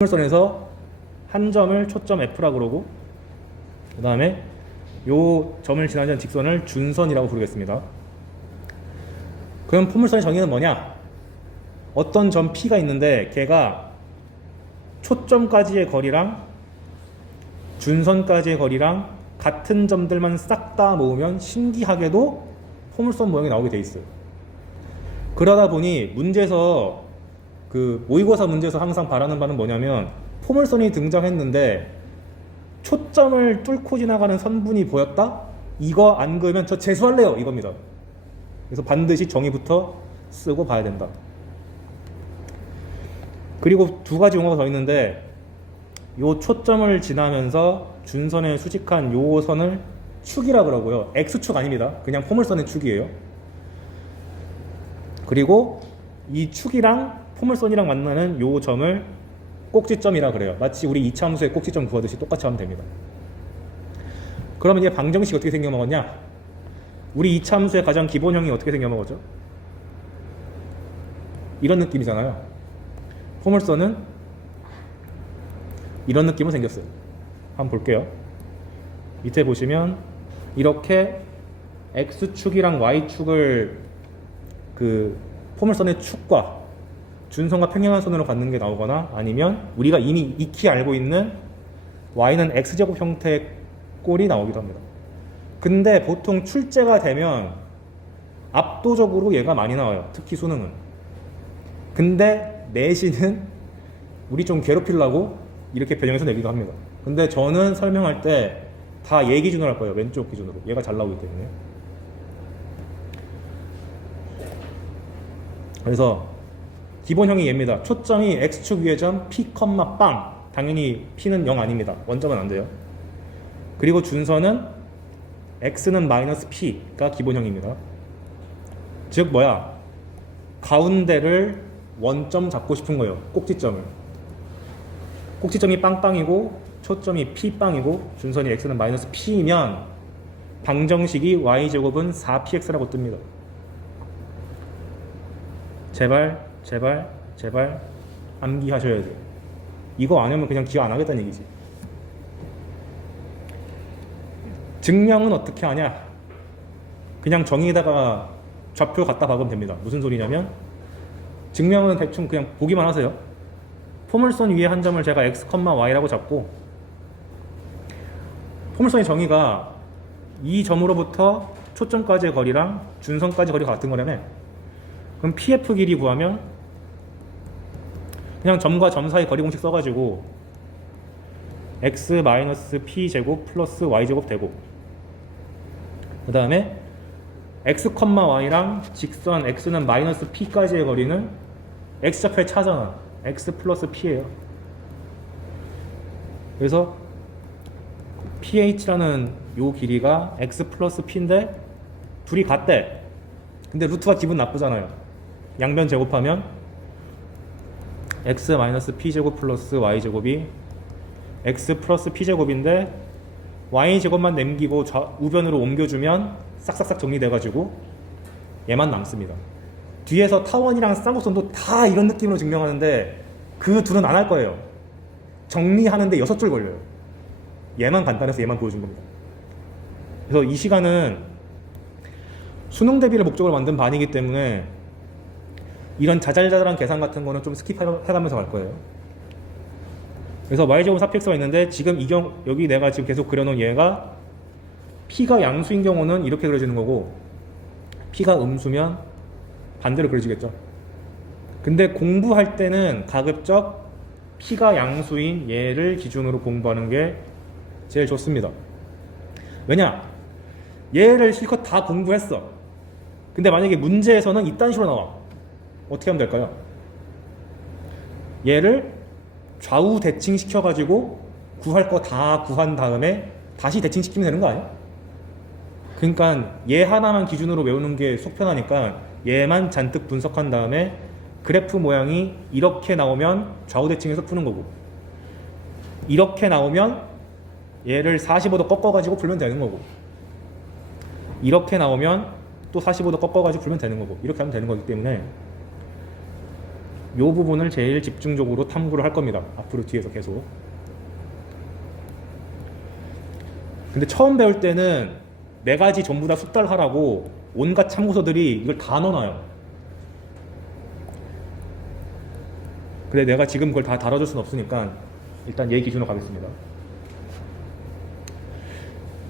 포물선에서 한 점을 초점 F라고 그러고, 그 다음에 요 점을 지나는 직선을 준선이라고 부르겠습니다. 그럼 포물선의 정의는 뭐냐? 어떤 점 P가 있는데 걔가 초점까지의 거리랑 준선까지의 거리랑 같은 점들만 싹 다 모으면 신기하게도 포물선 모양이 나오게 돼 있어요. 그러다 보니 문제에서 모의고사 문제에서 항상 바라는 바는 뭐냐면, 포물선이 등장했는데 초점을 뚫고 지나가는 선분이 보였다? 이거 안 그으면 저 재수할래요, 이겁니다. 그래서 반드시 정의부터 쓰고 봐야 된다. 그리고 두 가지 용어가 더 있는데, 요 초점을 지나면서 준선에 수직한 요 선을 축이라 그러고요. X축 아닙니다. 그냥 포물선의 축이에요. 그리고 이 축이랑 포물선이랑 만나는 요 점을 꼭지점이라 그래요. 마치 우리 이차함수의 꼭지점 구하듯이 똑같이 하면 됩니다. 그러면 이제 방정식이 어떻게 생겨먹었냐? 우리 이차함수의 가장 기본형이 어떻게 생겨먹었죠? 이런 느낌이잖아요. 포물선은 이런 느낌으로 생겼어요. 한번 볼게요. 밑에 보시면 이렇게 X축이랑 Y축을 포물선의 축과 준선과 평행한 선으로 갖는 게 나오거나, 아니면 우리가 이미 익히 알고 있는 y는 x제곱 형태의 꼴이 나오기도 합니다. 근데 보통 출제가 되면 압도적으로 얘가 많이 나와요. 특히 수능은. 근데 내신은 우리 좀 괴롭히려고 이렇게 변형해서 내기도 합니다. 근데 저는 설명할 때 다 얘 기준으로 할 거예요. 왼쪽 기준으로. 얘가 잘 나오기 때문에. 그래서 기본형이 얘입니다. 초점이 x축 위의 점 p, 빵. 당연히 p는 0 아닙니다. 원점은 안 돼요. 그리고 준선은 x는 마이너스 p가 기본형입니다. 즉 뭐야? 가운데를 원점 잡고 싶은 거예요. 꼭지점을. 꼭지점이 빵빵이고 초점이 p빵이고 준선이 x는 마이너스 p이면 방정식이 y제곱은 4px라고 뜹니다. 제발 암기하셔야 돼요. 이거 안 하면 그냥 기억 안 하겠다는 얘기지. 증명은 어떻게 하냐? 그냥 정의에다가 좌표 갖다 박으면 됩니다. 무슨 소리냐면, 증명은 대충 그냥 보기만 하세요. 포물선 위에 한 점을 제가 x, y라고 잡고, 포물선의 정의가 이 점으로부터 초점까지의 거리랑 준선까지 거리가 같은 거라며, 그럼 pf 길이 구하면 그냥 점과 점 사이 거리 공식 써가지고 x-p 제곱 플러스 y 제곱 되고, 그 다음에 x, y랑 직선 x는 마이너스 p까지의 거리는 x좌표의 차잖아. x 플러스 p예요. 그래서 ph라는 요 길이가 x 플러스 p인데 둘이 같대. 근데 루트가 기분 나쁘잖아요. 양변 제곱하면 x-p제곱 플러스 y제곱이 x 플러스 p제곱인데, y제곱만 남기고 우변으로 옮겨주면 싹싹싹 정리돼가지고 얘만 남습니다. 뒤에서 타원이랑 쌍곡선도 다 이런 느낌으로 증명하는데 그 둘은 안 할 거예요. 정리하는데 6줄 걸려요. 얘만 간단해서 얘만 보여준 겁니다. 그래서 이 시간은 수능 대비를 목적으로 만든 반이기 때문에 이런 자잘자잘한 계산 같은 거는 좀 스킵해가면서 갈 거예요. 그래서 y제곱 4px가 있는데, 지금 여기 내가 지금 계속 그려놓은 얘가 p가 양수인 경우는 이렇게 그려지는 거고, p가 음수면 반대로 그려지겠죠. 근데 공부할 때는 가급적 p가 양수인 얘를 기준으로 공부하는 게 제일 좋습니다. 왜냐? 얘를 실컷 다 공부했어. 근데 만약에 문제에서는 이딴 식으로 나와. 어떻게 하면 될까요? 얘를 좌우 대칭 시켜가지고 구할 거 다 구한 다음에 다시 대칭 시키면 되는 거 아니야? 그러니까 얘 하나만 기준으로 외우는 게 속 편하니까 얘만 잔뜩 분석한 다음에 그래프 모양이 이렇게 나오면 좌우 대칭해서 푸는 거고, 이렇게 나오면 얘를 45도 꺾어가지고 풀면 되는 거고, 이렇게 나오면 또 45도 꺾어가지고 풀면 되는 거고, 이렇게 하면 되는 거기 때문에 부분을 제일 집중적으로 탐구를 할 겁니다. 앞으로 뒤에서 계속. 근데 처음 배울 때는 4가지 전부 다 숙달하라고 온갖 참고서들이 이걸 다 넣어놔요. 근데 내가 지금 그걸 다 다뤄줄 수는 없으니까 일단 얘 기준으로 가겠습니다.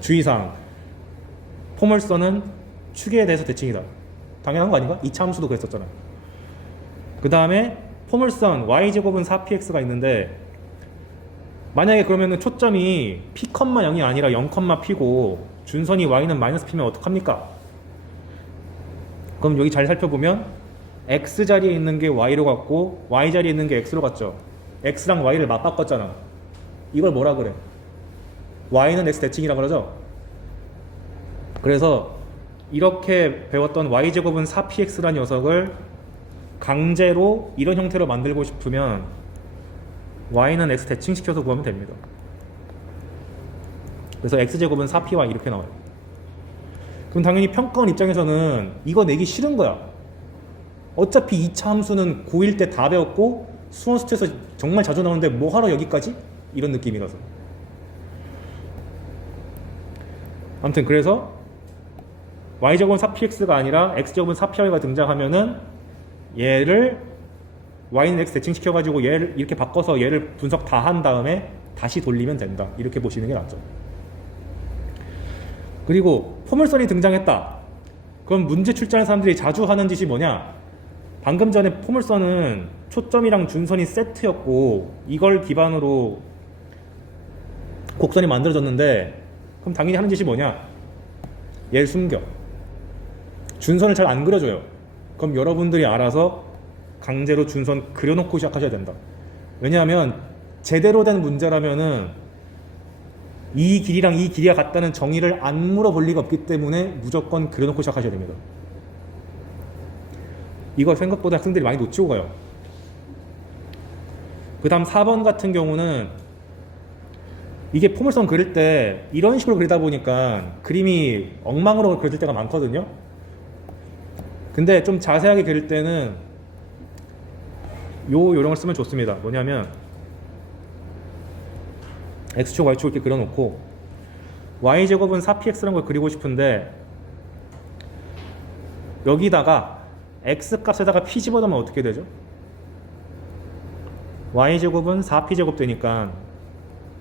주의사항. 포멀선은 축에 대해서 대칭이다. 당연한 거 아닌가? 2차 함수도 그랬었잖아요. 그 다음에 포멀선 y제곱은 4px가 있는데 만약에 그러면은 초점이 p,0이 아니라 0,p고 준선이 y는 마이너스 p면 어떡합니까? 그럼 여기 잘 살펴보면 x 자리에 있는 게 y로 갔고 y 자리에 있는 게 x로 갔죠. x랑 y를 맞바꿨잖아. 이걸 뭐라 그래? y는 x 대칭이라 그러죠. 그래서 이렇게 배웠던 y제곱은 4px라는 녀석을 강제로 이런 형태로 만들고 싶으면 y는 x 대칭시켜서 구하면 됩니다. 그래서 x제곱은 4py 이렇게 나와요. 그럼 당연히 평가원 입장에서는 이거 내기 싫은 거야. 어차피 2차 함수는 고1 때 다 배웠고 수원 수트에서 정말 자주 나오는데 뭐하러 여기까지? 이런 느낌이라서. 아무튼 그래서 y제곱은 4px가 아니라 x제곱은 4py가 등장하면은 얘를 y는 x 대칭시켜가지고 얘를 이렇게 바꿔서 얘를 분석 다 한 다음에 다시 돌리면 된다. 이렇게 보시는 게 낫죠. 그리고 포멀선이 등장했다. 그럼 문제 출제하는 사람들이 자주 하는 짓이 뭐냐? 방금 전에 포멀선은 초점이랑 준선이 세트였고 이걸 기반으로 곡선이 만들어졌는데 그럼 당연히 하는 짓이 뭐냐? 얘를 숨겨. 준선을 잘 안 그려줘요. 그럼 여러분들이 알아서 강제로 준선 그려놓고 시작하셔야 된다. 왜냐하면 제대로 된 문제라면은 이 길이랑 이 길이가 같다는 정의를 안 물어볼 리가 없기 때문에 무조건 그려놓고 시작하셔야 됩니다. 이거 생각보다 학생들이 많이 놓치고 가요. 그 다음 4번 같은 경우는 이게 포물선 그릴 때 이런 식으로 그리다 보니까 그림이 엉망으로 그려질 때가 많거든요. 근데 좀 자세하게 그릴 때는 요 요령을 쓰면 좋습니다. 뭐냐면 x축 y축 이렇게 그려놓고 y제곱은 4px라는 걸 그리고 싶은데 여기다가 x값에다가 p 집어넣으면 어떻게 되죠? y제곱은 4p제곱 되니까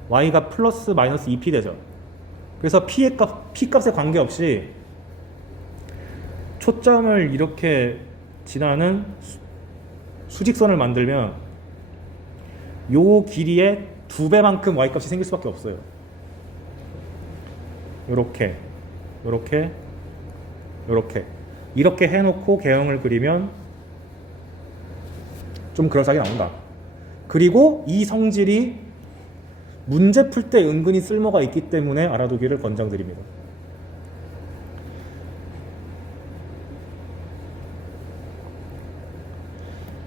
y가 플러스 마이너스 2p 되죠. 그래서 p값에 관계없이 초점을 이렇게 지나는 수직선을 만들면 요 길이의 2배만큼 y값이 생길 수밖에 없어요. 요렇게 요렇게 요렇게 이렇게 해놓고 개형을 그리면 좀 그럴싸하게 나온다. 그리고 이 성질이 문제 풀 때 은근히 쓸모가 있기 때문에 알아두기를 권장드립니다.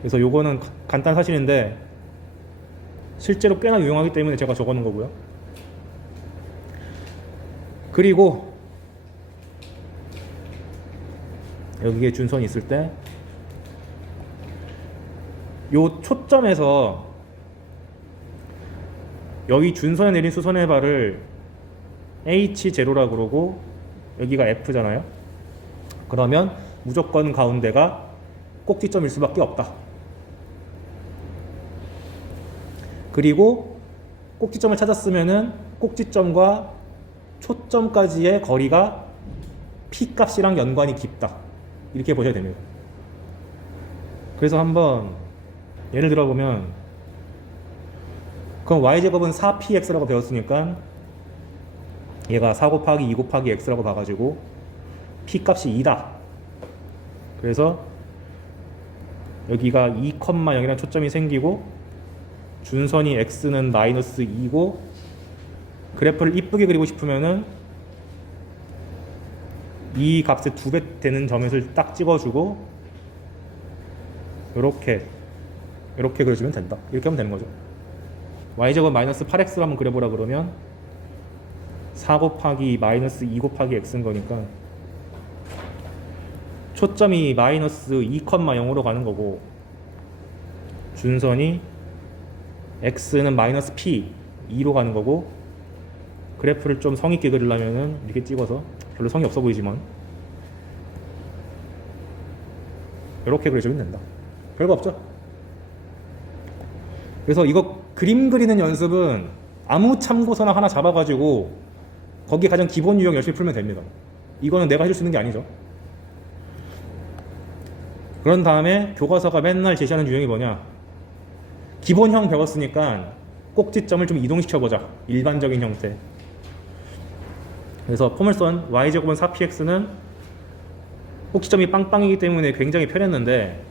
그래서 요거는 간단 사실인데 실제로 꽤나 유용하기 때문에 제가 적어놓은 거고요. 그리고 여기에 준선이 있을 때 요 초점에서 여기 준선에 내린 수선의 발을 H0라 그러고 여기가 F잖아요. 그러면 무조건 가운데가 꼭지점일 수밖에 없다. 그리고 꼭지점을 찾았으면은 꼭지점과 초점까지의 거리가 P값이랑 연관이 깊다. 이렇게 보셔야 됩니다. 그래서 한번 예를 들어 보면 그럼 y제곱은 4px라고 배웠으니까 얘가 4 곱하기 2 곱하기 x라고 봐가지고 P값이 2다. 그래서 여기가 2,0이라는 초점이 생기고 준선이 x는 마이너스 2고 그래프를 이쁘게 그리고 싶으면은 이 값의 2배 되는 점을 딱 찍어주고 이렇게 그려주면 된다. 이렇게 하면 되는 거죠. y제곱 마이너스 8x를 한번 그려보라 그러면 4 곱하기 마이너스 2 곱하기 x인 거니까 초점이 마이너스 2,0으로 가는 거고 준선이 x는 마이너스 p 2로 가는 거고, 그래프를 좀 성의 있게 그리려면은 이렇게 찍어서, 별로 성의 없어 보이지만 이렇게 그려주면 된다. 별거 없죠? 그래서 이거 그림 그리는 연습은 아무 참고서나 하나 잡아가지고 거기 가장 기본 유형 열심히 풀면 됩니다. 이거는 내가 해줄 수 있는 게 아니죠. 그런 다음에 교과서가 맨날 제시하는 유형이 뭐냐, 기본형 배웠으니까 꼭지점을 좀 이동시켜보자. 일반적인 형태. 그래서 포물선 y제곱은 4px는 꼭지점이 빵빵이기 때문에 굉장히 편했는데,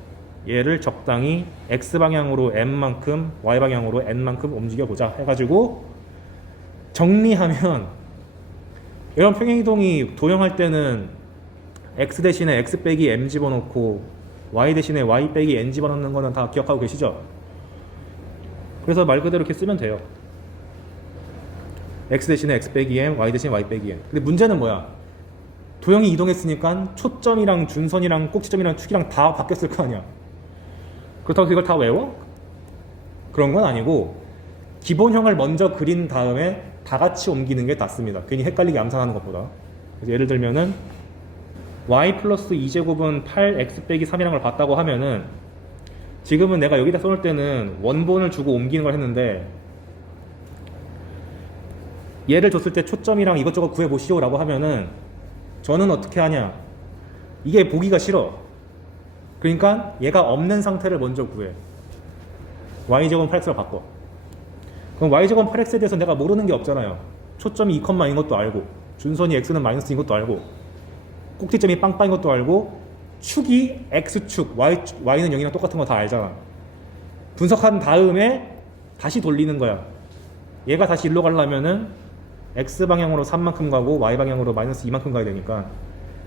얘를 적당히 x방향으로 m만큼 y방향으로 n만큼 움직여보자 해가지고 정리하면, 이런 평행이동이 도형할 때는 x 대신에 x 빼기 m 집어넣고 y 대신에 y 빼기 n 집어넣는 거는 다 기억하고 계시죠? 그래서 말 그대로 이렇게 쓰면 돼요. x 대신에 x 빼기 m, y 대신에 y 빼기 n. 근데 문제는 뭐야? 도형이 이동했으니까 초점이랑 준선이랑 꼭지점이랑 축이랑 다 바뀌었을 거 아니야. 그렇다고 이걸 다 외워? 그런 건 아니고, 기본형을 먼저 그린 다음에 다 같이 옮기는 게 낫습니다. 괜히 헷갈리게 암산하는 것보다. 그래서 예를 들면은 y 플러스 2제곱은 8x 빼기 3이라는 걸 봤다고 하면은, 지금은 내가 여기다 써놓을 때는 원본을 주고 옮기는 걸 했는데, 얘를 줬을 때 초점이랑 이것저것 구해보시오 라고 하면은 저는 어떻게 하냐, 이게 보기가 싫어. 그러니까 얘가 없는 상태를 먼저 구해. y제곱은 8x로 바꿔. 그럼 y제곱은 8x에 대해서 내가 모르는 게 없잖아요. 초점이 2인 것도 알고, 준선이 x는 마이너스인 것도 알고, 꼭지점이 빵빵인 것도 알고, 축이 x축, y는 0이랑 똑같은 거 다 알잖아. 분석한 다음에 다시 돌리는 거야. 얘가 다시 일로 가려면은 x방향으로 3만큼 가고 y방향으로 마이너스 2만큼 가야 되니까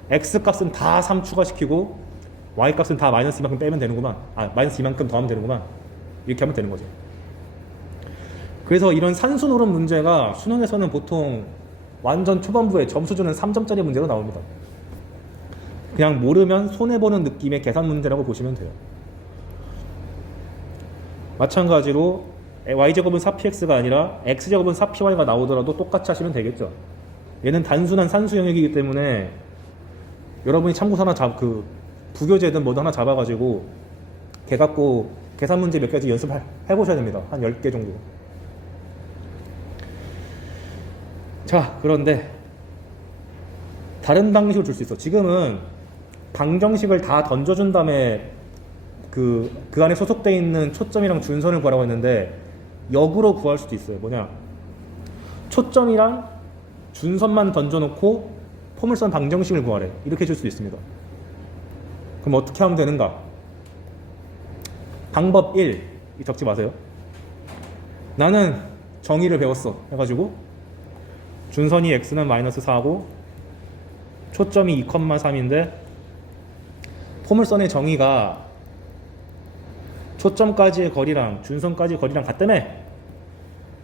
x값은 다 3 추가시키고 y값은 다 마이너스 2만큼 빼면 되는구만. 마이너스 2만큼 더하면 되는구만. 이렇게 하면 되는 거지. 그래서 이런 산수노름 문제가 수능에서는 보통 완전 초반부에 점수 주는 3점짜리 문제로 나옵니다. 그냥 모르면 손해보는 느낌의 계산 문제라고 보시면 돼요. 마찬가지로 y제곱은 4px가 아니라 x제곱은 4py가 나오더라도 똑같이 하시면 되겠죠. 얘는 단순한 산수 영역이기 때문에 여러분이 참고서 하나 부교재든 뭐든 하나 잡아가지고 걔 갖고 계산 문제 몇 가지 연습해보셔야 됩니다. 한 10개 정도. 자, 그런데 다른 방식으로 줄 수 있어. 지금은 방정식을 다 던져준 다음에 그 안에 소속되어 있는 초점이랑 준선을 구하라고 했는데, 역으로 구할 수도 있어요. 뭐냐, 초점이랑 준선만 던져놓고 포물선 방정식을 구하래. 이렇게 줄 수도 있습니다. 그럼 어떻게 하면 되는가? 방법 1, 적지 마세요. 나는 정의를 배웠어 해가지고 준선이 x는 마이너스 4고 초점이 2,3인데 포물선의 정의가 초점까지의 거리랑 준선까지의 거리랑 같다며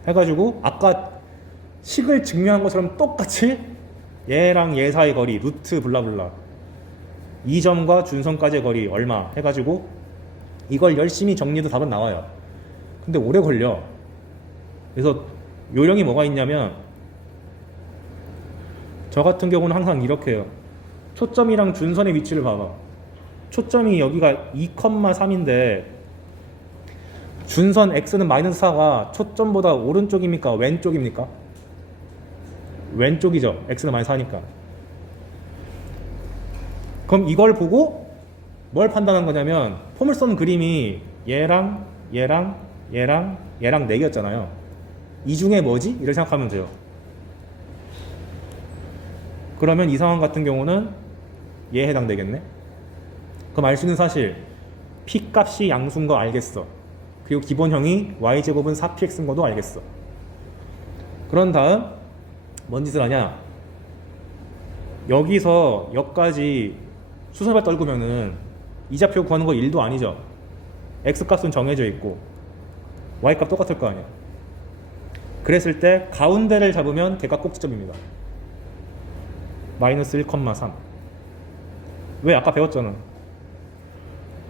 해가지고 아까 식을 증명한 것처럼 똑같이 얘랑 얘 사이 거리 루트 블라블라, 이 점과 준선까지의 거리 얼마 해가지고 이걸 열심히 정리해도 답은 나와요. 근데 오래 걸려. 그래서 요령이 뭐가 있냐면, 저 같은 경우는 항상 이렇게 해요. 초점이랑 준선의 위치를 봐봐. 초점이 여기가 2,3인데 준선 x는 마이너스 4가 초점보다 오른쪽입니까? 왼쪽입니까? 왼쪽이죠. x는 마이너스 4니까. 그럼 이걸 보고 뭘 판단한 거냐면, 포물선 그림이 얘랑 얘랑 얘랑 얘랑 4개였잖아요. 이 중에 뭐지? 이렇게 생각하면 돼요. 그러면 이 상황 같은 경우는 얘에 해당되겠네. 그럼 알 수 있는 사실, p 값이 양수인 거 알겠어. 그리고 기본형이 y제곱은 4px인 것도 알겠어. 그런 다음 뭔 짓을 하냐, 여기서 여기까지 수선발 떨구면은 이좌표 구하는 거 1도 아니죠. x값은 정해져 있고 y값 똑같을 거 아니야. 그랬을 때 가운데를 잡으면 걔가 꼭지점입니다. 마이너스 1,3. 왜? 아까 배웠잖아.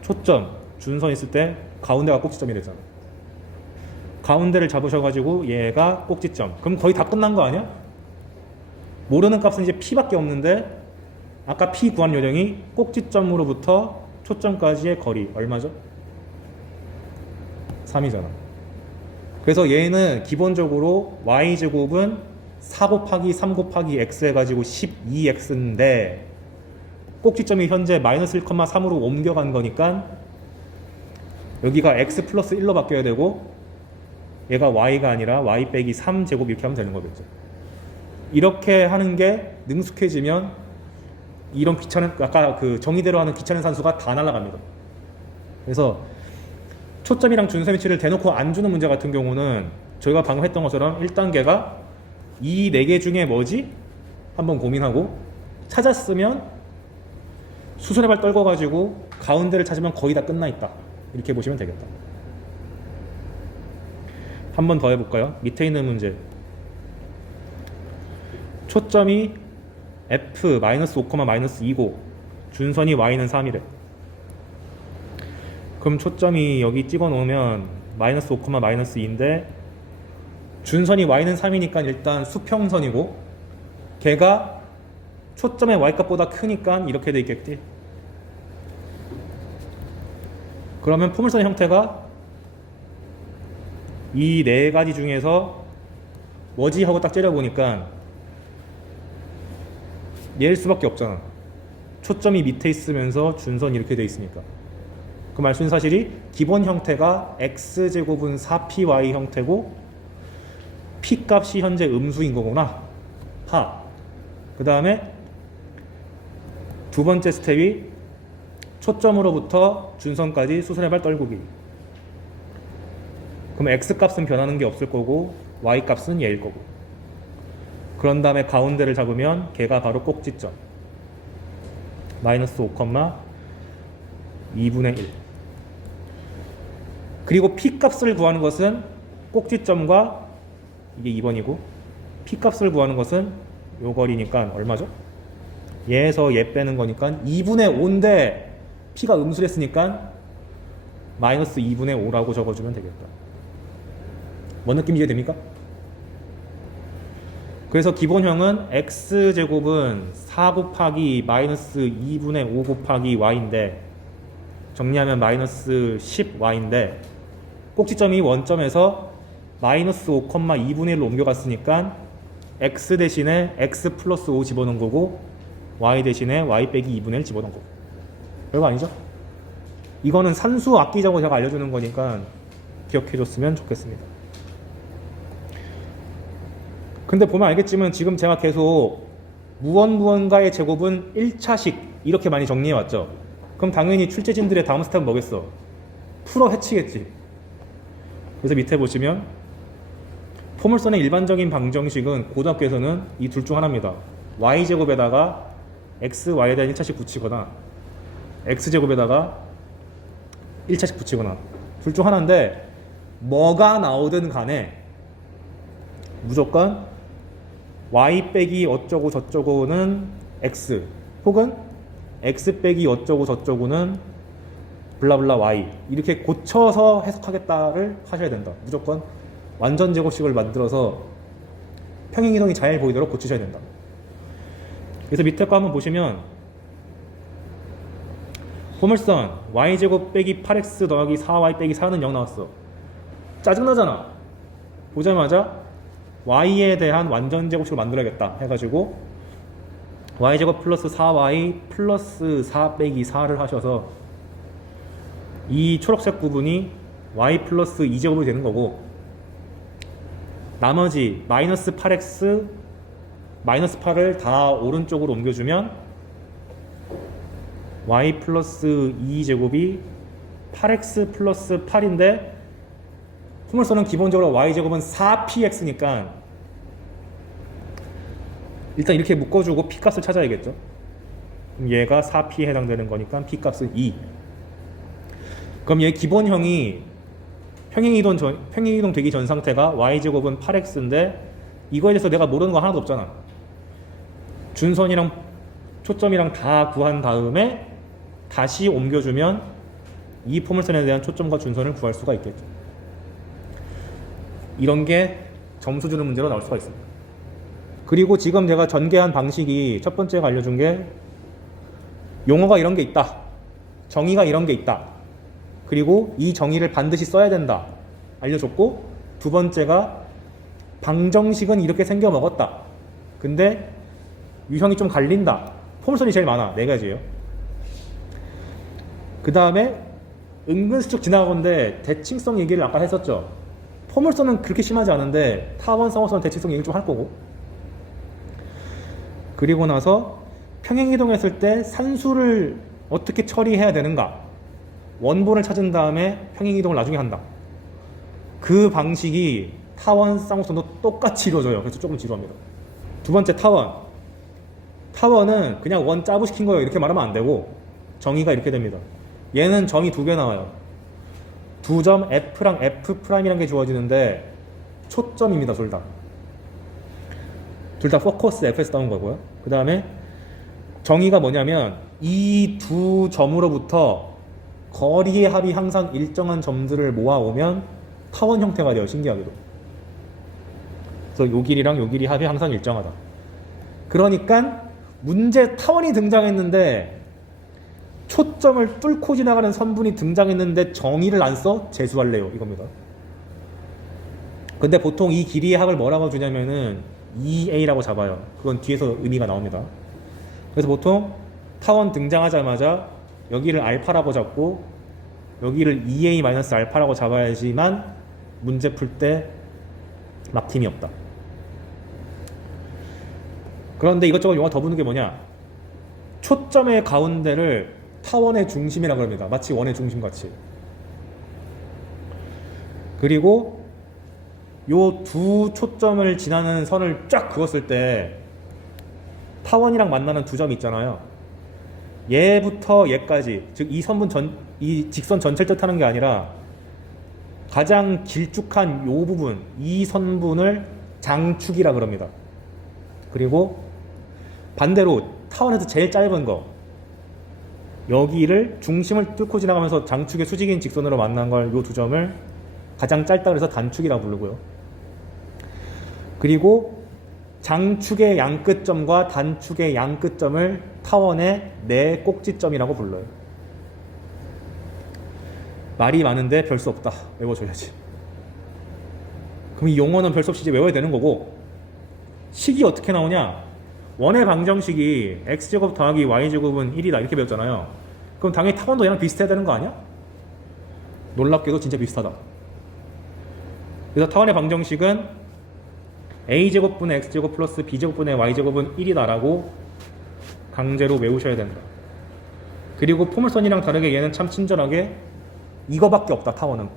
초점, 준선 있을 때 가운데가 꼭지점이 되잖아. 가운데를 잡으셔가지고 얘가 꼭지점. 그럼 거의 다 끝난 거 아니야? 모르는 값은 이제 p밖에 없는데 아까 p 구한 요령이 꼭지점으로부터 초점까지의 거리 얼마죠? 3이잖아. 그래서 얘는 기본적으로 y제곱은 4 곱하기 3 곱하기 x 해가지고 12x인데 꼭지점이 현재 마이너스 1,3으로 옮겨간 거니까 여기가 x 플러스 1로 바뀌어야 되고 얘가 y가 아니라 y 빼기 3제곱 이렇게 하면 되는 거겠죠. 이렇게 하는 게 능숙해지면 이런 귀찮은 아까 그 정의대로 하는 귀찮은 산수가 다 날아갑니다. 그래서 초점이랑 준선 위치를 대놓고 안 주는 문제 같은 경우는 저희가 방금 했던 것처럼 1단계가 이 4개 중에 뭐지? 한번 고민하고 찾았으면 수선의 발 떨궈가지고 가운데를 찾으면 거의 다 끝나 있다. 이렇게 보시면 되겠다. 한 번 더 해볼까요? 밑에 있는 문제. 초점이 f-5, 준선이 y는 3이래. 그럼 초점이 여기 찍어 놓으면 -5, -2인데 준선이 y는 3이니까 일단 수평선이고 걔가 초점의 y값보다 크니까 이렇게 돼 있겠지. 그러면 포물선의 형태가 이 4가지 중에서 뭐지 하고 딱 째려보니까 얘일 수밖에 없잖아. 초점이 밑에 있으면서 준선이 이렇게 돼 있으니까. 그 말씀 사실이 기본 형태가 x제곱은 4py 형태고 p 값이 현재 음수인 거구나. 그 다음에 두 번째 스텝이 초점으로부터 준선까지 수선의 발 떨구기. 그럼 x 값은 변하는 게 없을 거고 y 값은 얘일 거고. 그런 다음에 가운데를 잡으면 걔가 바로 꼭지점. -5, 2분의 1. 그리고 p 값을 구하는 것은 꼭지점과 이게 2번이고 p 값을 구하는 것은 요 거리니까 얼마죠? 얘에서 얘 빼는 거니까 2분의 5인데 p가 음수랬으니까 -2분의 5라고 적어주면 되겠다. 뭔 느낌 이해됩니까? 그래서 기본형은 x제곱은 4 곱하기 -2분의 5 곱하기 y인데 정리하면 -10y인데 꼭지점이 원점에서 -5, 2분의 1로 옮겨갔으니까 x 대신에 x 플러스 5 집어넣은 거고 y 대신에 y 빼기 2분의 1 집어넣은 거고. 별거 아니죠? 이거는 산수 아끼자고 제가 알려주는 거니까 기억해줬으면 좋겠습니다. 근데 보면 알겠지만 지금 제가 계속 무언가의 제곱은 1차식 이렇게 많이 정리해왔죠. 그럼 당연히 출제진들의 다음 스텝은 뭐겠어? 풀어 헤치겠지. 그래서 밑에 보시면 포물선의 일반적인 방정식은 고등학교에서는 이 둘 중 하나입니다. y제곱에다가 x, y에 대한 1차식 붙이거나 x제곱에다가 1차식 붙이거나 둘 중 하나인데 뭐가 나오든 간에 무조건 y 빼기 어쩌고 저쩌고는 x 혹은 x 빼기 어쩌고 저쩌고는 블라블라 y 이렇게 고쳐서 해석하겠다를 하셔야 된다. 무조건 완전 제곱식을 만들어서 평행이동이 잘 보이도록 고치셔야 된다. 그래서 밑에 거 한번 보시면 포물선 y제곱 빼기 8x 더하기 4y 빼기 4는 0 나왔어. 짜증나잖아. 보자마자 y에 대한 완전 제곱식을 만들어야겠다 해가지고 y제곱 플러스 4y 플러스 4 빼기 4를 하셔서 이 초록색 부분이 y 플러스 2제곱이 되는 거고 나머지 마이너스 8x 마이너스 8을 다 오른쪽으로 옮겨주면 y 플러스 2제곱이 8x 플러스 8인데 포물선은 기본적으로 y제곱은 4px니까 일단 이렇게 묶어주고 p값을 찾아야겠죠. 그럼 얘가 4p에 해당되는 거니까 p값은 2. 그럼 얘 기본형이 평행이동 되기 전 상태가 y제곱은 8x인데 이거에 대해서 내가 모르는 거 하나도 없잖아. 준선이랑 초점이랑 다 구한 다음에 다시 옮겨주면 이 포물선에 대한 초점과 준선을 구할 수가 있겠죠. 이런 게 점수 주는 문제로 나올 수가 있습니다. 그리고 지금 제가 전개한 방식이 첫 번째가 알려준 게 용어가 이런 게 있다. 정의가 이런 게 있다. 그리고 이 정의를 반드시 써야 된다. 알려줬고, 두 번째가 방정식은 이렇게 생겨 먹었다. 근데 유형이 좀 갈린다. 포물선이 제일 많아. 4가지예요. 그 다음에 은근슬쩍 지나가는데 대칭성 얘기를 아까 했었죠. 포물선은 그렇게 심하지 않은데 타원, 쌍호선은 대칭성 얘기를 좀 할 거고, 그리고 나서 평행이동했을 때 산수를 어떻게 처리해야 되는가, 원본을 찾은 다음에 평행이동을 나중에 한다. 그 방식이 타원, 쌍호선도 똑같이 이루어져요. 그래서 조금 지루합니다. 두 번째, 타원은 그냥 원 짜부 시킨 거예요 이렇게 말하면 안 되고, 정의가 이렇게 됩니다. 얘는 점이 2개 나와요. 두 점 F랑 F'이라는 게 주어지는데 초점입니다. 둘 다 포커스 F에서 따온 거고요. 그 다음에 정의가 뭐냐면 이 두 점으로부터 거리의 합이 항상 일정한 점들을 모아오면 타원 형태가 돼요. 신기하게도. 그래서 요 길이랑 요 길이 합이 항상 일정하다. 그러니까 문제 타원이 등장했는데 초점을 뚫고 지나가는 선분이 등장했는데 정의를 안 써? 재수할래요. 이겁니다. 근데 보통 이 길이의 합을 뭐라고 주냐면은 2a라고 잡아요. 그건 뒤에서 의미가 나옵니다. 그래서 보통 타원 등장하자마자 여기를 알파라고 잡고 여기를 2a-알파라고 잡아야지만 문제 풀 때 막힘이 없다. 그런데 이것저것 용어 더 부는 게 뭐냐? 초점의 가운데를 타원의 중심이라고 합니다. 마치 원의 중심같이. 그리고 요 두 초점을 지나는 선을 쫙 그었을 때 타원이랑 만나는 두 점이 있잖아요. 얘부터 얘까지, 즉 이 선분 이 직선 전체를 뜻하는 게 아니라 가장 길쭉한 요 부분, 이 선분을 장축이라 그럽니다. 그리고 반대로 타원에서 제일 짧은 거, 여기를 중심을 뚫고 지나가면서 장축의 수직인 직선으로 만난 걸, 요 두 점을 가장 짧다 그래서 단축이라고 부르고요. 그리고 장축의 양끝점과 단축의 양끝점을 타원의 네 꼭지점이라고 불러요. 말이 많은데 별 수 없다. 외워줘야지. 그럼 이 용어는 별 수 없이 이제 외워야 되는 거고, 식이 어떻게 나오냐? 원의 방정식이 x제곱 더하기 y제곱은 1이다 이렇게 배웠잖아요. 그럼 당연히 타원도 얘랑 비슷해야 되는 거 아니야? 놀랍게도 진짜 비슷하다. 그래서 타원의 방정식은 a제곱분의 x제곱 플러스 b제곱분의 y제곱은 1이다 라고 강제로 외우셔야 된다. 그리고 포물선이랑 다르게 얘는 참 친절하게 이거밖에 없다. 타원은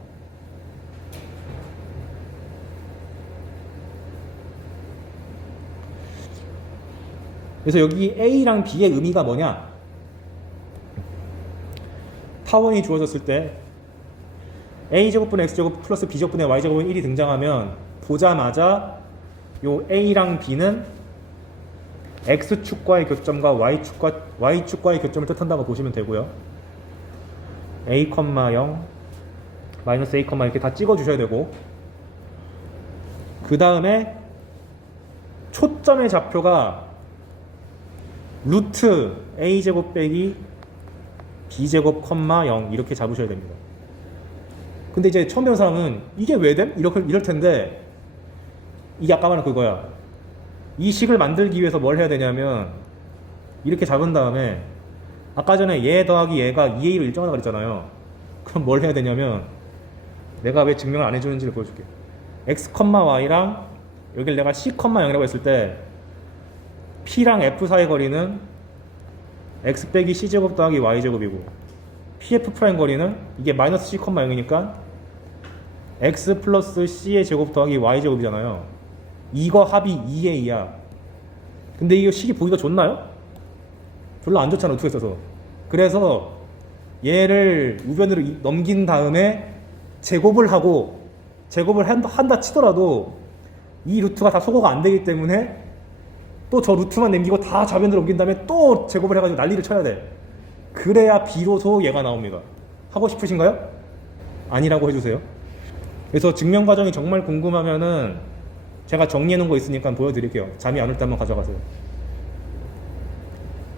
그래서 여기 A랑 B의 의미가 뭐냐? 타원이 주어졌을 때 A제곱분의 X제곱 플러스 B제곱분의 Y제곱은 1이 등장하면 보자마자 요 A랑 B는 X축과의 교점과 Y축과의 교점을 뜻한다고 보시면 되고요. A, 0, 마이너스 A, 이렇게 다 찍어주셔야 되고, 그 다음에 초점의 좌표가 루트 a제곱 빼기 b제곱, 0 이렇게 잡으셔야 됩니다. 근데 이제 처음 배운 사람은 이게 왜 됨? 이럴 텐데, 이게 아까 말한 그거야. 이 식을 만들기 위해서 뭘 해야 되냐면 이렇게 잡은 다음에 아까 전에 얘 더하기 얘가 2a로 일정하다 그랬잖아요. 그럼 뭘 해야 되냐면 내가 왜 증명을 안 해주는지를 보여줄게. x, y랑 여기를 내가 c, 0이라고 했을 때 P랑 F 사이 거리는 X 빼기 C제곱 더하기 Y제곱이고, PF 프라임 거리는 이게 마이너스 C, 0이니까 X 플러스 C의 제곱 더하기 Y제곱이잖아요. 이거 합이 2A야. 근데 이거 식이 보기가 좋나요? 별로 안 좋잖아, 루트가 있어서. 그래서 얘를 우변으로 넘긴 다음에 제곱을 한다 치더라도 이 루트가 다 소거가 안 되기 때문에 또 저 루트만 남기고 다 좌변으로 옮긴 다음에 또 제곱을 해가지고 난리를 쳐야 돼. 그래야 비로소 얘가 나옵니다. 하고 싶으신가요? 아니라고 해주세요. 그래서 증명 과정이 정말 궁금하면은 제가 정리해 놓은 거 있으니까 보여드릴게요. 잠이 안 올 때 한번 가져가세요.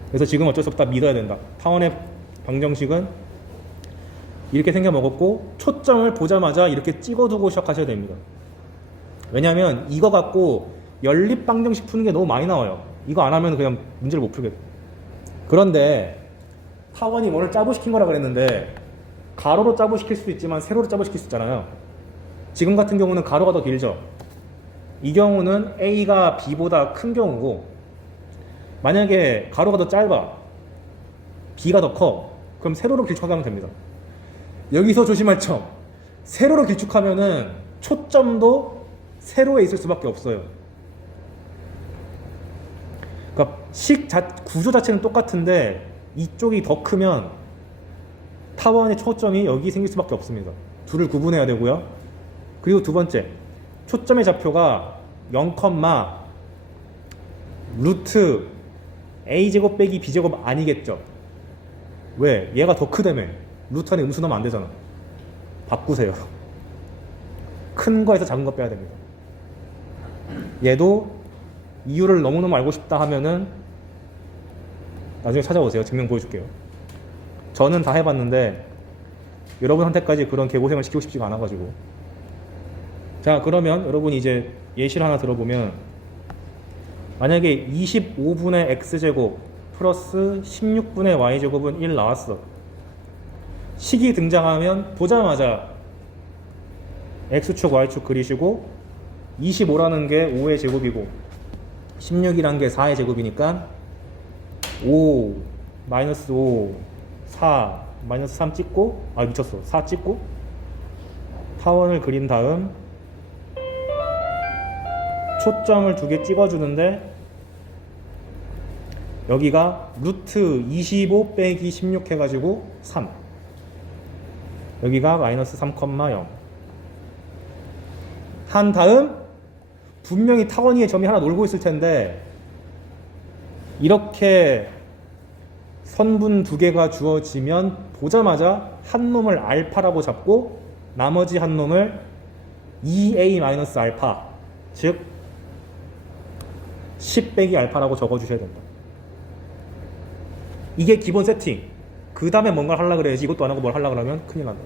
그래서 지금 어쩔 수 없다 믿어야 된다. 타원의 방정식은 이렇게 생겨 먹었고 초점을 보자마자 이렇게 찍어두고 시작하셔야 됩니다. 왜냐하면 이거 갖고 연립 방정식 푸는 게 너무 많이 나와요. 이거 안 하면 그냥 문제를 못 풀게 돼. 그런데 타원이 뭐를 짜부시킨 거라 그랬는데 가로로 짜부시킬 수도 있지만 세로로 짜부시킬 수 있잖아요. 지금 같은 경우는 가로가 더 길죠. 이 경우는 A가 B보다 큰 경우고, 만약에 가로가 더 짧아, B가 더 커, 그럼 세로로 길쭉하게 하면 됩니다. 여기서 조심할 점, 세로로 길쭉하면은 초점도 세로에 있을 수밖에 없어요. 그러니까 구조 자체는 똑같은데 이쪽이 더 크면 타원의 초점이 여기 생길 수밖에 없습니다. 둘을 구분해야 되고요. 그리고 두 번째, 초점의 좌표가 0, 루트 a제곱 빼기 b제곱 아니겠죠? 왜? 얘가 더 크다며. 루트 안에 음수 넣으면 안 되잖아. 바꾸세요. 큰 거에서 작은 거 빼야 됩니다. 얘도 이유를 너무너무 알고 싶다 하면은 나중에 찾아오세요. 증명 보여줄게요. 저는 다 해봤는데 여러분한테까지 그런 개고생을 시키고 싶지가 않아가지고. 자, 그러면 여러분이 이제 예시를 하나 들어보면, 만약에 25분의 x제곱 플러스 16분의 y제곱은 1 나왔어. 식이 등장하면 보자마자 x축 y축 그리시고, 25라는 게 5의 제곱이고 16이라는 게 4의 제곱이니까 5 마이너스 5 4 마이너스 3 찍고, 아 미쳤어, 4 찍고 타원을 그린 다음 초점을 두 개 찍어주는데, 여기가 루트 25 빼기 16 해가지고 3, 여기가 마이너스 3,0 한 다음 분명히 타원 위에 점이 하나 놀고 있을 텐데, 이렇게 선분 두 개가 주어지면 보자마자 한 놈을 알파라고 잡고 나머지 한 놈을 2a-알파, 즉 10 빼기 알파라고 적어주셔야 된다. 이게 기본 세팅. 그 다음에 뭔가를 하려고 그래야지. 이것도 안 하고 뭘 하려고 그러면 큰일 난다.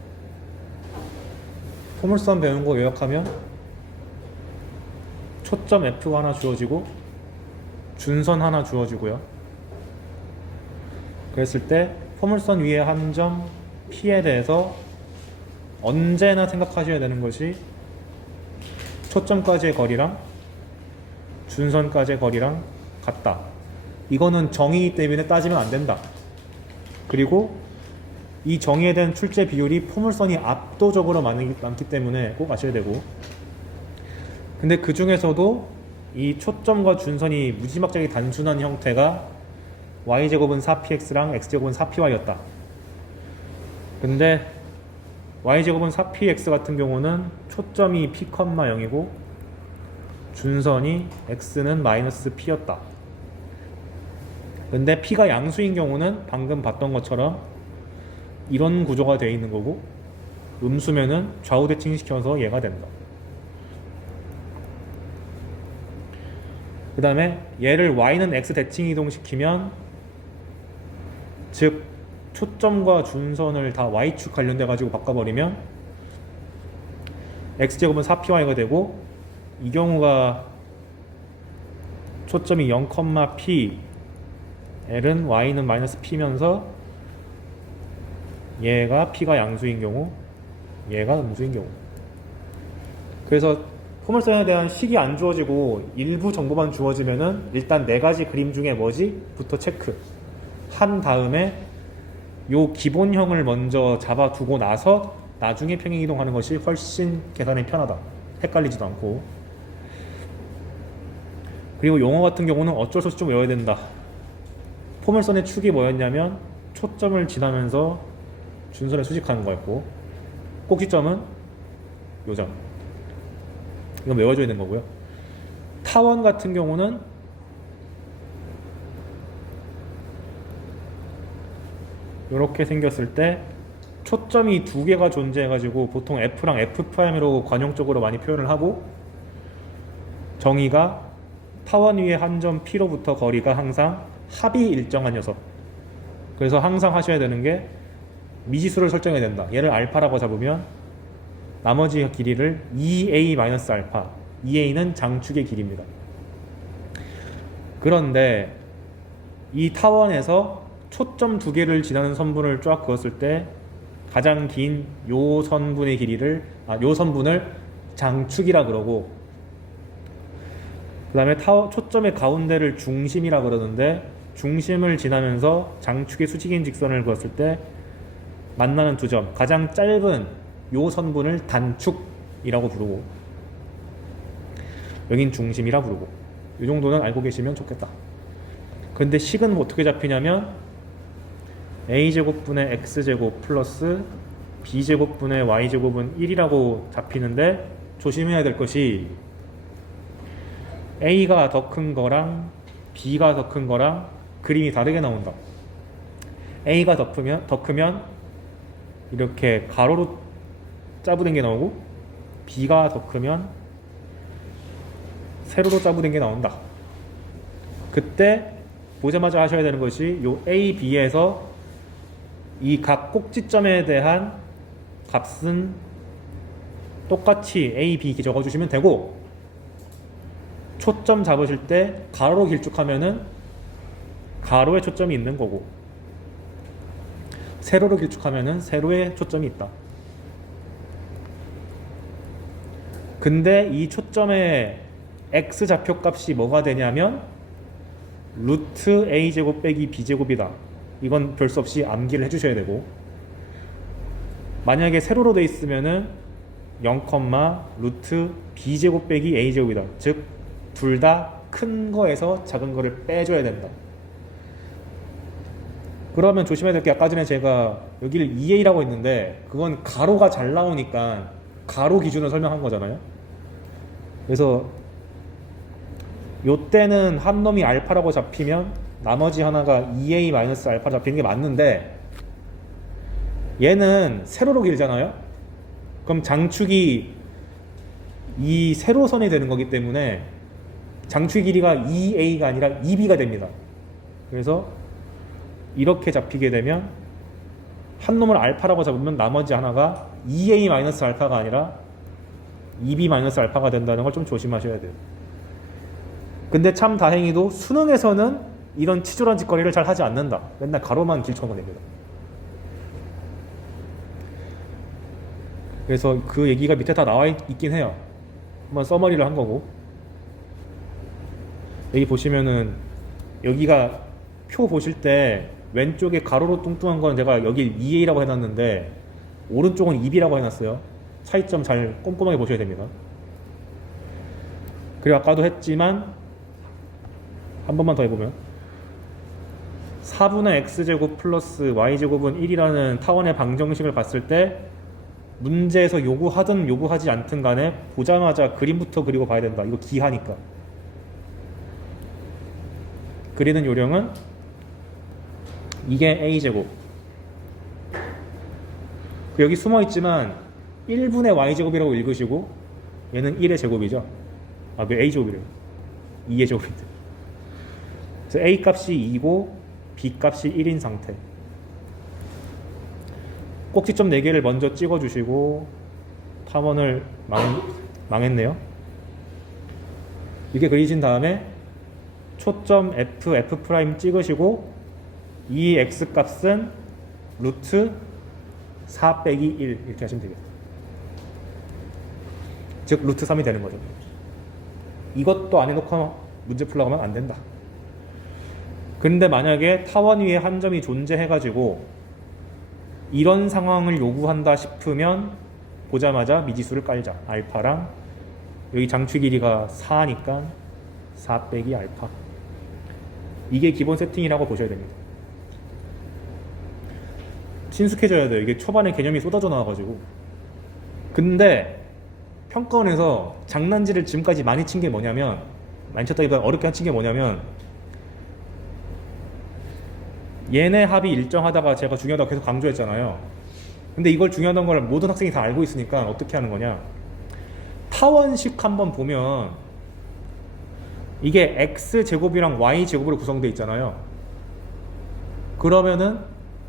포물선 배우는 거 요약하면 초점 F가 하나 주어지고 준선 하나 주어지고요. 그랬을 때 포물선 위에 한 점 P에 대해서 언제나 생각하셔야 되는 것이 초점까지의 거리랑 준선까지의 거리랑 같다. 이거는 정의이기 때문에 따지면 안 된다. 그리고 이 정의에 대한 출제 비율이 포물선이 압도적으로 많기 때문에 꼭 아셔야 되고, 근데 그 중에서도 이 초점과 준선이 무지막지하게 단순한 형태가 y제곱은 4px랑 x제곱은 4py였다. 근데 y제곱은 4px 같은 경우는 초점이 p, 0이고 준선이 x는 마이너스 p였다. 근데 p가 양수인 경우는 방금 봤던 것처럼 이런 구조가 되어 있는 거고, 음수면은 좌우 대칭시켜서 얘가 된다. 그 다음에 얘를 y는 x 대칭 이동시키면, 즉 초점과 준선을 다 y축 관련돼 가지고 바꿔버리면 x제곱은 4py가 되고, 이 경우가 초점이 0,p, l은 y는 마이너스 p면서 얘가 p가 양수인 경우, 얘가 음수인 경우. 그래서 포물선에 대한 식이 안 주어지고 일부 정보만 주어지면은 일단 네 가지 그림 중에 뭐지? 부터 체크 한 다음에 요 기본형을 먼저 잡아두고 나서 나중에 평행이동하는 것이 훨씬 계산이 편하다. 헷갈리지도 않고. 그리고 용어 같은 경우는 어쩔 수 없이 좀 외워야 된다. 포물선의 축이 뭐였냐면 초점을 지나면서 준선에 수직하는 거였고, 꼭지점은 요점. 이건 외워줘야 되는 거고요. 타원 같은 경우는 이렇게 생겼을 때 초점이 두 개가 존재해가지고 보통 F랑 F'으로 관용적으로 많이 표현을 하고, 정의가 타원 위의 한 점 P로부터 거리가 항상 합이 일정한 녀석. 그래서 항상 하셔야 되는 게 미지수를 설정해야 된다. 얘를 알파라고 잡으면 나머지 길이를 2a-알파, 2a는 장축의 길이입니다. 그런데 이 타원에서 초점 두 개를 지나는 선분을 쫙 그었을 때 가장 긴 요 선분의 길이를 요 선분을 장축이라 그러고, 그 다음에 초점의 가운데를 중심이라 그러는데, 중심을 지나면서 장축의 수직인 직선을 그었을 때 만나는 두 점, 가장 짧은 요 선분을 단축이라고 부르고, 여긴 중심이라 부르고, 이 정도는 알고 계시면 좋겠다. 근데 식은 어떻게 잡히냐면 a제곱분의 x제곱 플러스 b제곱분의 y제곱은 1이라고 잡히는데, 조심해야 될 것이 a가 더 큰 거랑 b가 더 큰 거랑 그림이 다르게 나온다. a가 더 크면 이렇게 가로로 짜부된 게 나오고, b가 더 크면 세로로 짜부된 게 나온다. 그때 보자마자 하셔야 되는 것이 요 a, b에서 이 각 꼭지점에 대한 값은 똑같이 a, b 적어주시면 되고, 초점 잡으실 때 가로로 길쭉하면은 가로에 초점이 있는 거고, 세로로 길쭉하면은 세로에 초점이 있다. 근데 이 초점의 x 좌표값이 뭐가 되냐면 루트 a제곱 빼기 b제곱이다. 이건 별 수 없이 암기를 해주셔야 되고, 만약에 세로로 돼 있으면은 0, 루트 b제곱 빼기 a제곱이다. 즉 둘 다 큰 거에서 작은 거를 빼줘야 된다. 그러면 조심해야 될 게, 아까 전에 제가 여기를 2a라고 했는데 그건 가로가 잘 나오니까 가로 기준으로 설명한 거잖아요. 그래서 요때는 한 놈이 알파라고 잡히면 나머지 하나가 2a-알파 잡히는 게 맞는데, 얘는 세로로 길잖아요. 그럼 장축이 이 세로선이 되는 거기 때문에 장축 길이가 2a가 아니라 2b가 됩니다. 그래서 이렇게 잡히게 되면 한 놈을 알파라고 잡으면 나머지 하나가 2a-알파가 아니라 2b-알파가 된다는 걸 좀 조심하셔야 돼요. 근데 참 다행히도 수능에서는 이런 치졸한 짓거리를 잘 하지 않는다. 맨날 가로만 길쳐놓으면 됩니다. 그래서 그 얘기가 밑에 다 나와 있긴 해요. 한번 써머리를 한 거고, 여기 보시면은 여기가 표 보실 때 왼쪽에 가로로 뚱뚱한 건 제가 여기 2a라고 해놨는데 오른쪽은 2b라고 해놨어요. 차이점 잘 꼼꼼하게 보셔야 됩니다. 그리고 아까도 했지만 한 번만 더 해보면 4분의 x제곱 플러스 y제곱은 1이라는 타원의 방정식을 봤을 때 문제에서 요구하든 요구하지 않든 간에 보자마자 그림부터 그리고 봐야 된다. 이거 기하니까. 그리는 요령은 이게 a제곱, 여기 숨어있지만 1분의 y제곱이라고 읽으시고, 얘는 1의 제곱이죠. 왜 a제곱이래요? 2의 제곱인데. 그래서 a 값이 2고 b 값이 1인 상태. 꼭지점 4개를 먼저 찍어주시고, 타원을 망했네요. 이렇게 그리신 다음에 초점 f, f' 찍으시고, 이 x 값은 루트 4 빼기 1 이렇게 하시면 되겠다. 즉 루트 3이 되는 거죠. 이것도 안 해놓고 문제 풀려고 하면 안 된다. 그런데 만약에 타원 위에 한 점이 존재해가지고 이런 상황을 요구한다 싶으면 보자마자 미지수를 깔자. 알파랑 여기 장축 길이가 4니까 4 빼기 알파. 이게 기본 세팅이라고 보셔야 됩니다. 친숙해져야 돼요. 이게 초반에 개념이 쏟아져 나와가지고. 근데 평가원에서 장난질을 지금까지 많이 친 게 뭐냐면, 많이 쳤다기보다 어렵게 친 게 뭐냐면, 얘네 합이 일정하다가 제가 중요하다고 계속 강조했잖아요. 근데 이걸 중요한 걸 모든 학생이 다 알고 있으니까 어떻게 하는 거냐, 타원식 한번 보면 이게 x제곱이랑 y제곱으로 구성되어 있잖아요. 그러면은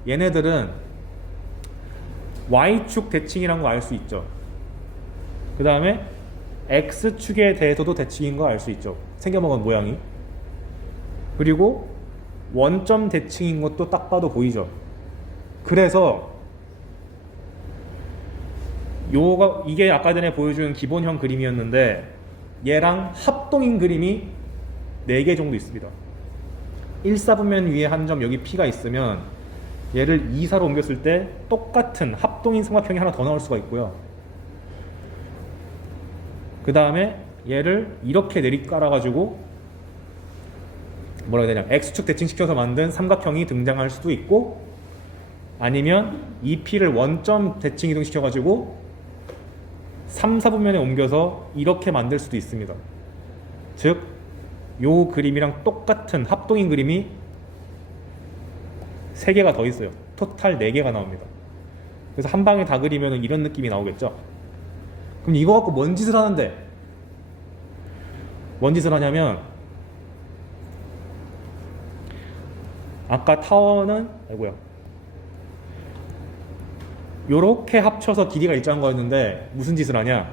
얘네들은 y축 대칭이라는 거 알 수 있죠. 그 다음에 x축에 대해서도 대칭인 거 알 수 있죠. 생겨먹은 모양이. 그리고 원점 대칭인 것도 딱 봐도 보이죠. 그래서 이게 아까 전에 보여준 기본형 그림이었는데 얘랑 합동인 그림이 4개 정도 있습니다. 1사분면 위에 한 점 여기 P가 있으면 얘를 2사로 옮겼을 때 똑같은 합동인 삼각형이 하나 더 나올 수가 있고요. 그 다음에 얘를 이렇게 내리깔아가지고 뭐라 해야 되냐, X축 대칭시켜서 만든 삼각형이 등장할 수도 있고, 아니면 이 P를 원점 대칭 이동시켜가지고 3, 4분면에 옮겨서 이렇게 만들 수도 있습니다. 즉, 요 그림이랑 똑같은 합동인 그림이 3개가 더 있어요. 토탈 4개가 나옵니다. 그래서 한 방에 다 그리면 이런 느낌이 나오겠죠. 그럼 이거 갖고 뭔 짓을 하는데? 뭔 짓을 하냐면, 아까 타원은 요렇게 합쳐서 길이가 일정한 거였는데 무슨 짓을 하냐,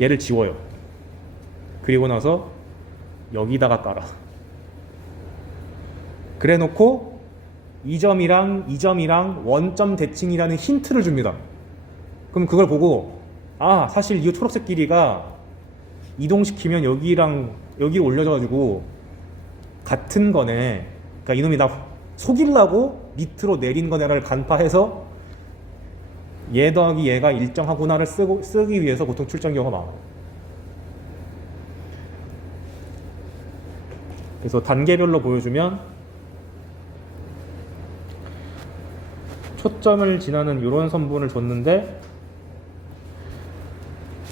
얘를 지워요. 그리고 나서 여기다가 깔아. 그래 놓고 이 점이랑 원점 대칭이라는 힌트를 줍니다. 그럼 그걸 보고, 아, 사실 이 초록색 길이가 이동시키면 여기랑 여기로 올려져가지고 같은 거네. 그러니까 이놈이 나 속이려고 밑으로 내린 거네를 간파해서 얘 더하기 얘가 일정하구나를 쓰기 위해서 보통 출제한 경우가 많아요. 그래서 단계별로 보여주면 초점을 지나는 이런 선분을 줬는데,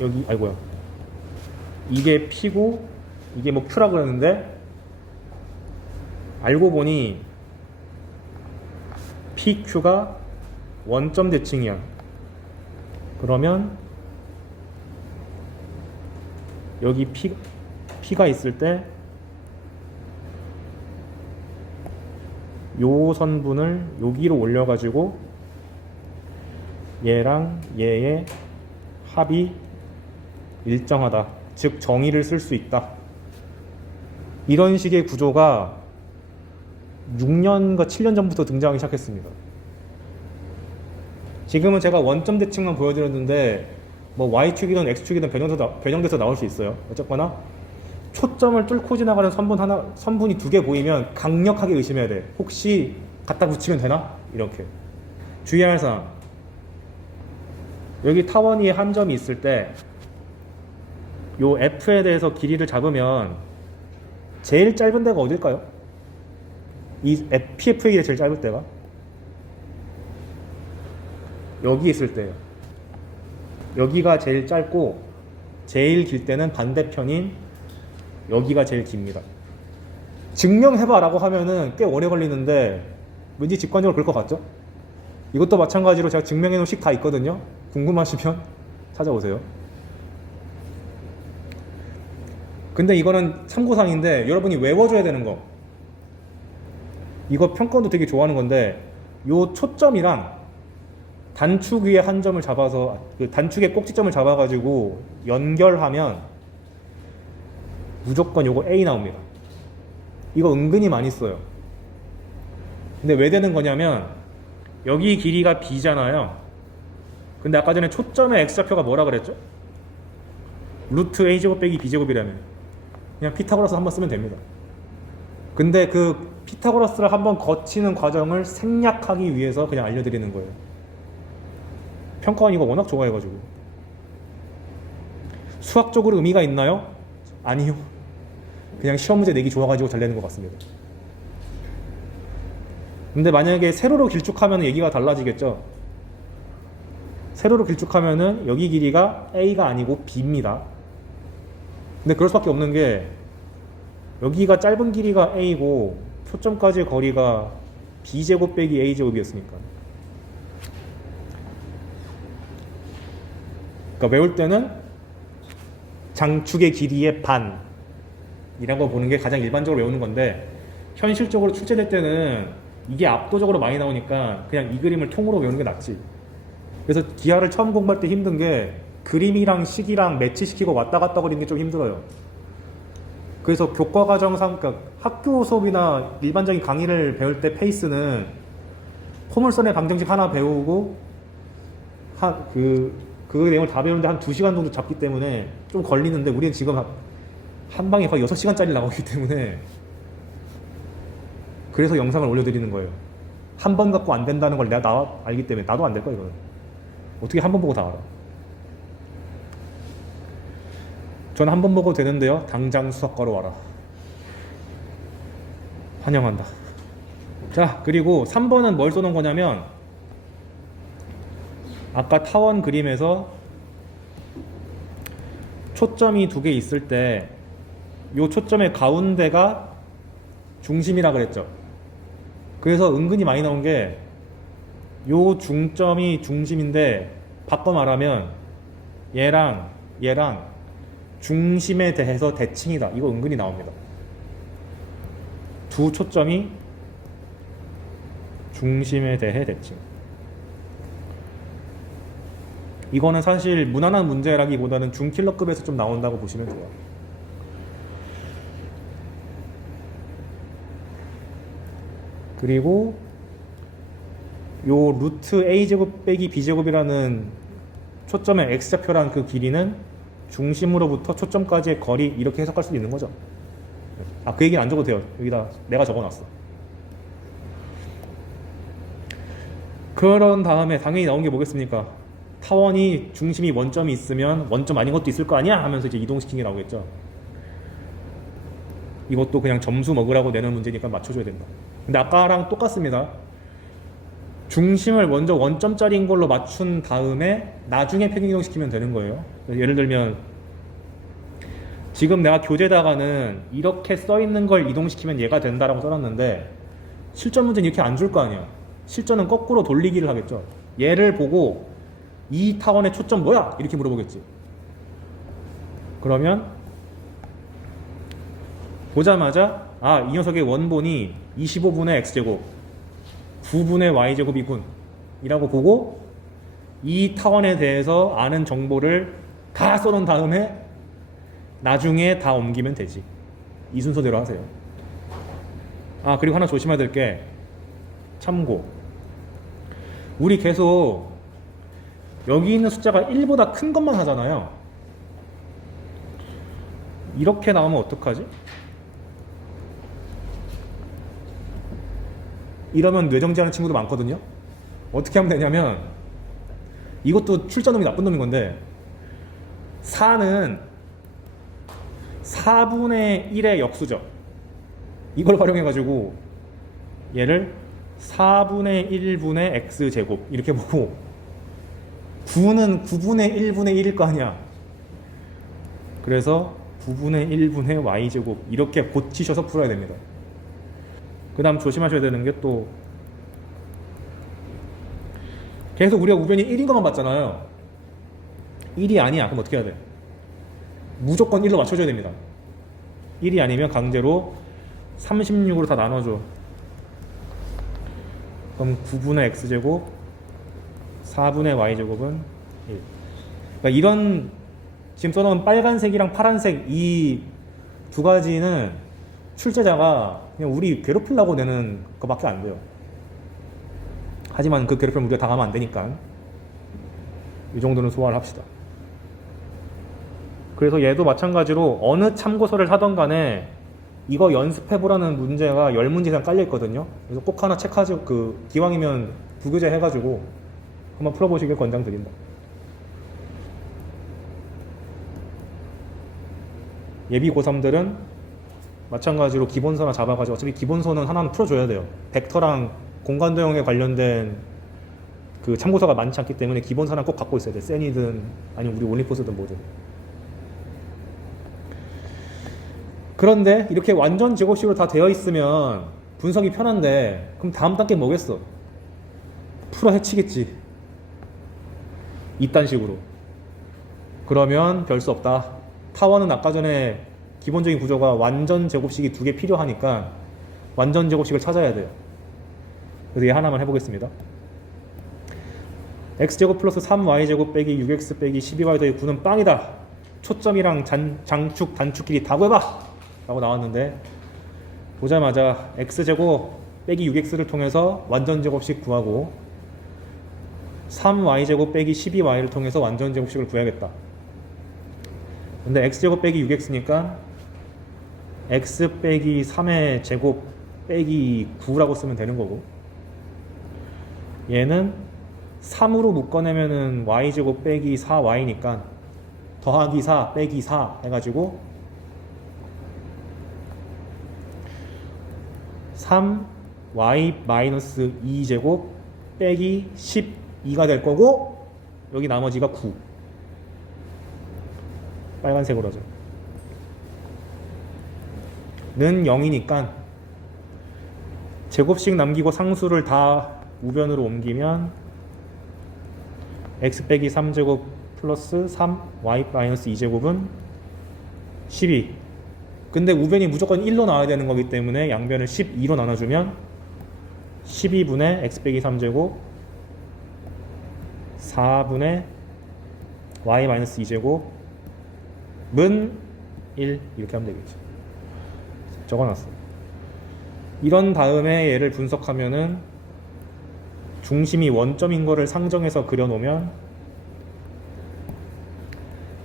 여기 이게 P고 이게 뭐 Q라고 그랬는데, 알고 보니 PQ가 원점 대칭이야. 그러면 여기 P가 있을 때 요 선분을 여기로 올려가지고 얘랑 얘의 합이 일정하다, 즉 정의를 쓸 수 있다. 이런 식의 구조가 6년과 7년 전부터 등장하기 시작했습니다. 지금은 제가 원점 대칭만 보여드렸는데 뭐 Y축이든 X축이든 변형돼서 나올 수 있어요. 어쨌거나 초점을 뚫고 지나가는 선분이 2개 보이면 강력하게 의심해야 돼. 혹시 갖다 붙이면 되나? 이렇게. 주의할 사항, 여기 타원 위에 한 점이 있을 때 요 F에 대해서 길이를 잡으면 제일 짧은 데가 어딜까요? 이 PF의 길이 제일 짧을 때가 여기 있을 때예요. 여기가 제일 짧고 제일 길 때는 반대편인 여기가 제일 깁니다. 증명해봐 라고 하면은 꽤 오래 걸리는데 왠지 직관적으로 그럴 것 같죠? 이것도 마찬가지로 제가 증명해 놓은 식 다 있거든요. 궁금하시면 찾아오세요. 근데 이거는 참고사항인데 여러분이 외워줘야 되는 거, 이거 평가원도 되게 좋아하는 건데, 요 초점이랑 단축 위에 한 점을 잡아서 그 단축의 꼭지점을 잡아가지고 연결하면 무조건 요거 A 나옵니다. 이거 은근히 많이 써요. 근데 왜 되는 거냐면 여기 길이가 B잖아요. 근데 아까 전에 초점의 X좌표가 뭐라 그랬죠? 루트 A제곱 빼기 B제곱이라면 그냥 피타고라스 한번 쓰면 됩니다. 근데 그 피타고라스를 한번 거치는 과정을 생략하기 위해서 그냥 알려드리는 거예요. 평가원 이거 워낙 좋아해가지고. 수학적으로 의미가 있나요? 아니요. 그냥 시험 문제 내기 좋아가지고 잘 내는 것 같습니다. 근데 만약에 세로로 길쭉하면 얘기가 달라지겠죠. 세로로 길쭉하면은 여기 길이가 A가 아니고 B입니다. 근데 그럴 수밖에 없는 게 여기가 짧은 길이가 A고 초점까지 거리가 B제곱 빼기 A제곱이었으니까. 그러니까 외울 때는 장축의 길이의 반이라고 보는 게 가장 일반적으로 외우는 건데, 현실적으로 출제될 때는 이게 압도적으로 많이 나오니까 그냥 이 그림을 통으로 외우는 게 낫지. 그래서 기하를 처음 공부할 때 힘든 게 그림이랑 식이랑 매치시키고 왔다 갔다 거리는 게 좀 힘들어요. 그래서 교과과정상, 그러니까 학교 수업이나 일반적인 강의를 배울 때 페이스는 포물선의 방정식 하나 배우고 그 내용을 다 배우는데 한 2시간 정도 잡기 때문에 좀 걸리는데, 우리는 지금 한 방에 거의 6시간짜리 나오기 때문에, 그래서 영상을 올려드리는 거예요. 한 번 갖고 안 된다는 걸 내가 알기 때문에. 나도 안 될 거야, 이거. 어떻게 한 번 보고 다 알아. 저는 한 번 보고 되는데요, 당장 수학과로 와라. 환영한다. 자, 그리고 3번은 뭘 써놓은 거냐면, 아까 타원 그림에서 초점이 2개 있을 때 요 초점의 가운데가 중심이라 그랬죠. 그래서 은근히 많이 나온 게 요 중점이 중심인데, 바꿔 말하면 얘랑 중심에 대해서 대칭이다. 이거 은근히 나옵니다. 두 초점이 중심에 대해 대칭. 이거는 사실 무난한 문제라기보다는 중킬러급에서 좀 나온다고 보시면 돼요. 그리고 요 루트 a제곱 빼기 b제곱이라는 초점의 x좌표란 그 길이는 중심으로부터 초점까지의 거리, 이렇게 해석할 수도 있는 거죠. 그 얘기는 안 적어도 돼요. 여기다 내가 적어놨어. 그런 다음에 당연히 나온 게 뭐겠습니까? 타원이 중심이 원점이 있으면 원점 아닌 것도 있을 거 아니야 하면서 이제 이동시킨 게 나오겠죠. 이것도 그냥 점수 먹으라고 내는 문제니까 맞춰줘야 된다. 근데 아까랑 똑같습니다. 중심을 먼저 원점짜리인 걸로 맞춘 다음에 나중에 평행 이동시키면 되는 거예요. 예를 들면 지금 내가 교재다가는 이렇게 써있는 걸 이동시키면 얘가 된다라고 써놨는데, 실전 문제는 이렇게 안 줄 거 아니야. 실전은 거꾸로 돌리기를 하겠죠. 얘를 보고 이 타원의 초점 뭐야? 이렇게 물어보겠지. 그러면 보자마자 이 녀석의 원본이 25분의 x제곱 9분의 y제곱이군 이라고 보고 이 타원에 대해서 아는 정보를 다 써놓은 다음에 나중에 다 옮기면 되지. 이 순서대로 하세요. 그리고 하나 조심해야 될 게, 참고, 우리 계속 여기 있는 숫자가 1보다 큰 것만 하잖아요. 이렇게 나오면 어떡하지? 이러면 뇌정지하는 친구도 많거든요. 어떻게 하면 되냐면, 이것도 출자놈이 나쁜 놈인 건데, 4는 4분의 1의 역수죠. 이걸 활용해가지고 얘를 4분의 1분의 x제곱 이렇게 보고, 9는 9분의 1분의 1일 거 아니야. 그래서 9분의 1분의 y제곱 이렇게 고치셔서 풀어야 됩니다. 그 다음 조심하셔야 되는 게, 또 계속 우리가 우변이 1인 것만 봤잖아요. 1이 아니야. 그럼 어떻게 해야 돼? 무조건 1로 맞춰줘야 됩니다. 1이 아니면 강제로 36으로 다 나눠줘. 그럼 9분의 x제곱 4분의 y제곱은 1. 그러니까 이런 지금 써놓은 빨간색이랑 파란색 이 두 가지는 출제자가 그냥 우리 괴롭히려고 내는 것밖에 안 돼요. 하지만 그 괴롭힘을 우리가 당하면 안 되니까 이 정도는 소화를 합시다. 그래서 얘도 마찬가지로 어느 참고서를 하던 간에 이거 연습해보라는 문제가 10문제 이상 깔려있거든요. 그래서 꼭 하나 체크하죠. 기왕이면 부교재 해가지고 한번 풀어보시길 권장드린다. 예비 고3들은 마찬가지로 기본서나 잡아가지고, 어차피 기본서는 하나는 풀어줘야 돼요. 벡터랑 공간도형에 관련된 그 참고서가 많지 않기 때문에 기본서는 꼭 갖고 있어야 돼. 세니든 아니면 우리 올림포스든 뭐든. 그런데 이렇게 완전 제곱식으로 다 되어 있으면 분석이 편한데, 그럼 다음 단계 뭐겠어? 풀어 헤치겠지. 이딴 식으로. 그러면 별 수 없다. 타원은 아까 전에 기본적인 구조가 완전 제곱식이 2개 필요하니까 완전 제곱식을 찾아야 돼요. 그래서 얘 하나만 해보겠습니다. x제곱 플러스 3y제곱 빼기 6x 빼기 12y 더하기 9는 빵이다. 초점이랑 장축, 단축끼리 다 구해봐! 라고 나왔는데 보자마자 x제곱 빼기 6x를 통해서 완전 제곱식 구하고 3y제곱 빼기 12y를 통해서 완전 제곱식을 구해야겠다. 근데 x제곱 빼기 6x니까 x 빼기 3의 제곱 빼기 9라고 쓰면 되는 거고, 얘는 3으로 묶어내면은 y제곱 빼기 4y니까 더하기 4 빼기 4 해가지고 3y 마이너스 2제곱 빼기 12가 될 거고, 여기 나머지가 9. 빨간색으로 하죠. 는 0이니까 제곱식 남기고 상수를 다 우변으로 옮기면 x 빼기 3제곱 플러스 3y 마이너스 2제곱은 12. 근데 우변이 무조건 1로 나와야 되는 거기 때문에 양변을 12로 나눠주면 12분의 x 빼기 3제곱 4분의 y 마이너스 2제곱은 1 이렇게 하면 되겠죠. 적어놨어요. 이런 다음에 얘를 분석하면은 중심이 원점인 거를 상정해서 그려놓으면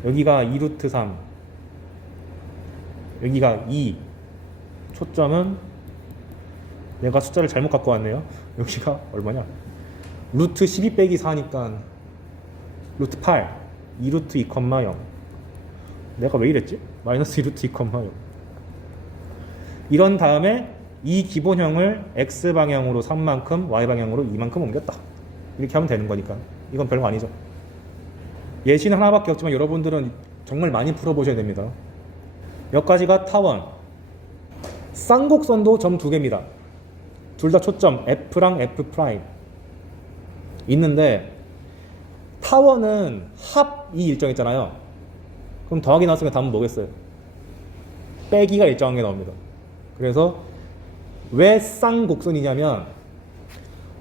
여기가 2루트 3, 여기가 2, 초점은 내가 숫자를 잘못 갖고 왔네요. 여기가 얼마냐? 루트 12 빼기 4니까 루트 8, 2루트 2,0. 내가 왜 이랬지? 마이너스 2루트 2,0. 이런 다음에 이 기본형을 x방향으로 3만큼, y방향으로 2만큼 옮겼다. 이렇게 하면 되는 거니까 이건 별거 아니죠. 예시는 하나밖에 없지만 여러분들은 정말 많이 풀어보셔야 됩니다. 여기까지가 타원. 쌍곡선도 점 2개입니다. 둘 다 초점 F랑 F' 있는데 타원은 합이 일정했잖아요. 그럼 더하기 나왔으면 답은 뭐겠어요? 빼기가 일정한 게 나옵니다. 그래서 왜 쌍곡선이냐면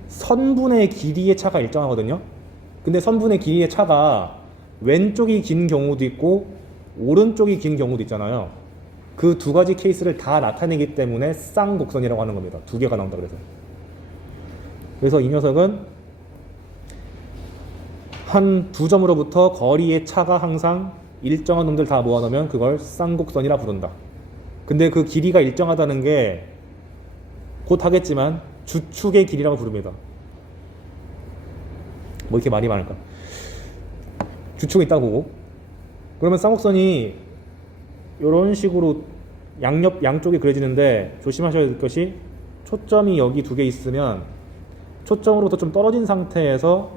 선분의 길이의 차가 일정하거든요. 근데 선분의 길이의 차가 왼쪽이 긴 경우도 있고 오른쪽이 긴 경우도 있잖아요. 그 두 가지 케이스를 다 나타내기 때문에 쌍곡선이라고 하는 겁니다. 2개가 나온다 그래서 이 녀석은 한 두 점으로부터 거리의 차가 항상 일정한 놈들 다 모아놓으면 그걸 쌍곡선이라 부른다. 근데 그 길이가 일정하다는 게 곧 하겠지만 주축의 길이라고 부릅니다. 뭐 이렇게 말이 많을까? 주축이 있다고. 그러면 쌍곡선이 이런 식으로 양쪽이 그려지는데 조심하셔야 될 것이 초점이 여기 2개 있으면 초점으로부터 좀 떨어진 상태에서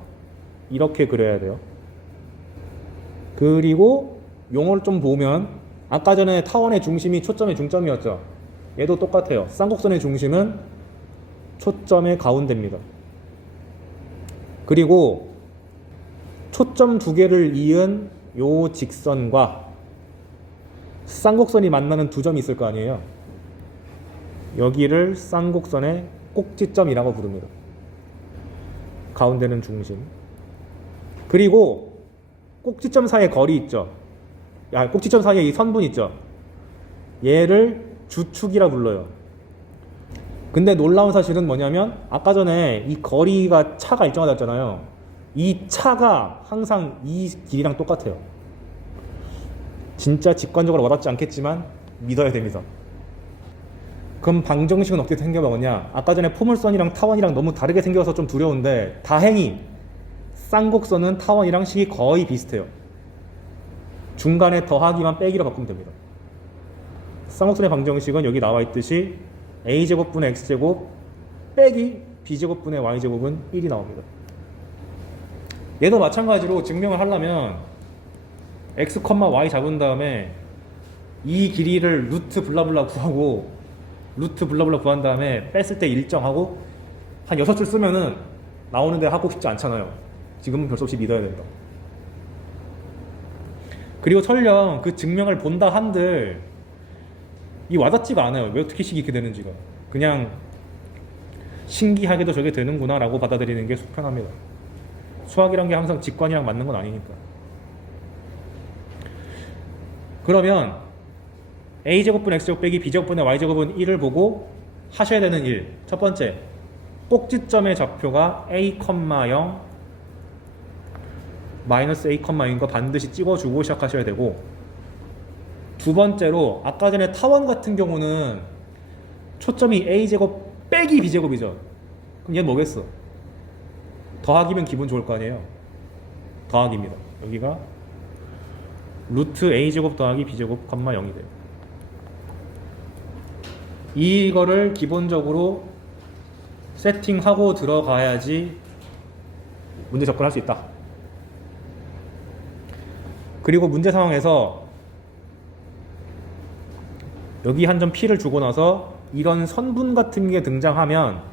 이렇게 그려야 돼요. 그리고 용어를 좀 보면 아까 전에 타원의 중심이 초점의 중점이었죠. 얘도 똑같아요. 쌍곡선의 중심은 초점의 가운데입니다. 그리고 초점 2개를 이은 요 직선과 쌍곡선이 만나는 두 점이 있을 거 아니에요. 여기를 쌍곡선의 꼭지점이라고 부릅니다. 가운데는 중심. 그리고 꼭지점 사이에 거리 있죠. 꼭지점 사이에 이 선분 있죠. 얘를 주축이라 불러요. 근데 놀라운 사실은 뭐냐면 아까 전에 이 거리가 차가 일정하다 했잖아요. 이 차가 항상 이 길이랑 똑같아요. 진짜 직관적으로 와닿지 않겠지만 믿어야 됩니다. 그럼 방정식은 어떻게 생겨먹었냐? 아까 전에 포물선이랑 타원이랑 너무 다르게 생겨서 좀 두려운데 다행히 쌍곡선은 타원이랑 식이 거의 비슷해요. 중간에 더하기만 빼기로 바꾸면 됩니다. 쌍곡선의 방정식은 여기 나와 있듯이 a제곱분의 x제곱 빼기 b제곱분의 y제곱은 1이 나옵니다. 얘도 마찬가지로 증명을 하려면 x, y 잡은 다음에 이 길이를 루트 블라블라 구하고 루트 블라블라 구한 다음에 뺐을 때 일정하고 한 6줄 쓰면은 나오는데 하고 싶지 않잖아요. 지금은 별수 없이 믿어야 된다. 그리고 설령 그 증명을 본다 한들 이 와닿지가 않아요. 왜 어떻게 식이 이렇게 되는지가. 그냥 신기하게도 저게 되는구나 라고 받아들이는 게 수평합니다. 수학이란 게 항상 직관이랑 맞는 건 아니니까. 그러면 a제곱분 x제곱 빼기 b제곱분의 y제곱은 1을 보고 하셔야 되는 일. 첫 번째, 꼭지점의 좌표가 a, 0 마이너스 a, 0인 거 반드시 찍어주고 시작하셔야 되고, 두 번째로 아까 전에 타원 같은 경우는 초점이 a제곱 빼기 b제곱이죠. 그럼 얘는 뭐겠어? 더하기면 기분 좋을 거 아니에요. 더하기입니다. 여기가 루트 a제곱 더하기 b제곱, 0이 돼요. 이거를 기본적으로 세팅하고 들어가야지 문제 접근할 수 있다. 그리고 문제 상황에서 여기 한 점 P를 주고 나서 이런 선분 같은 게 등장하면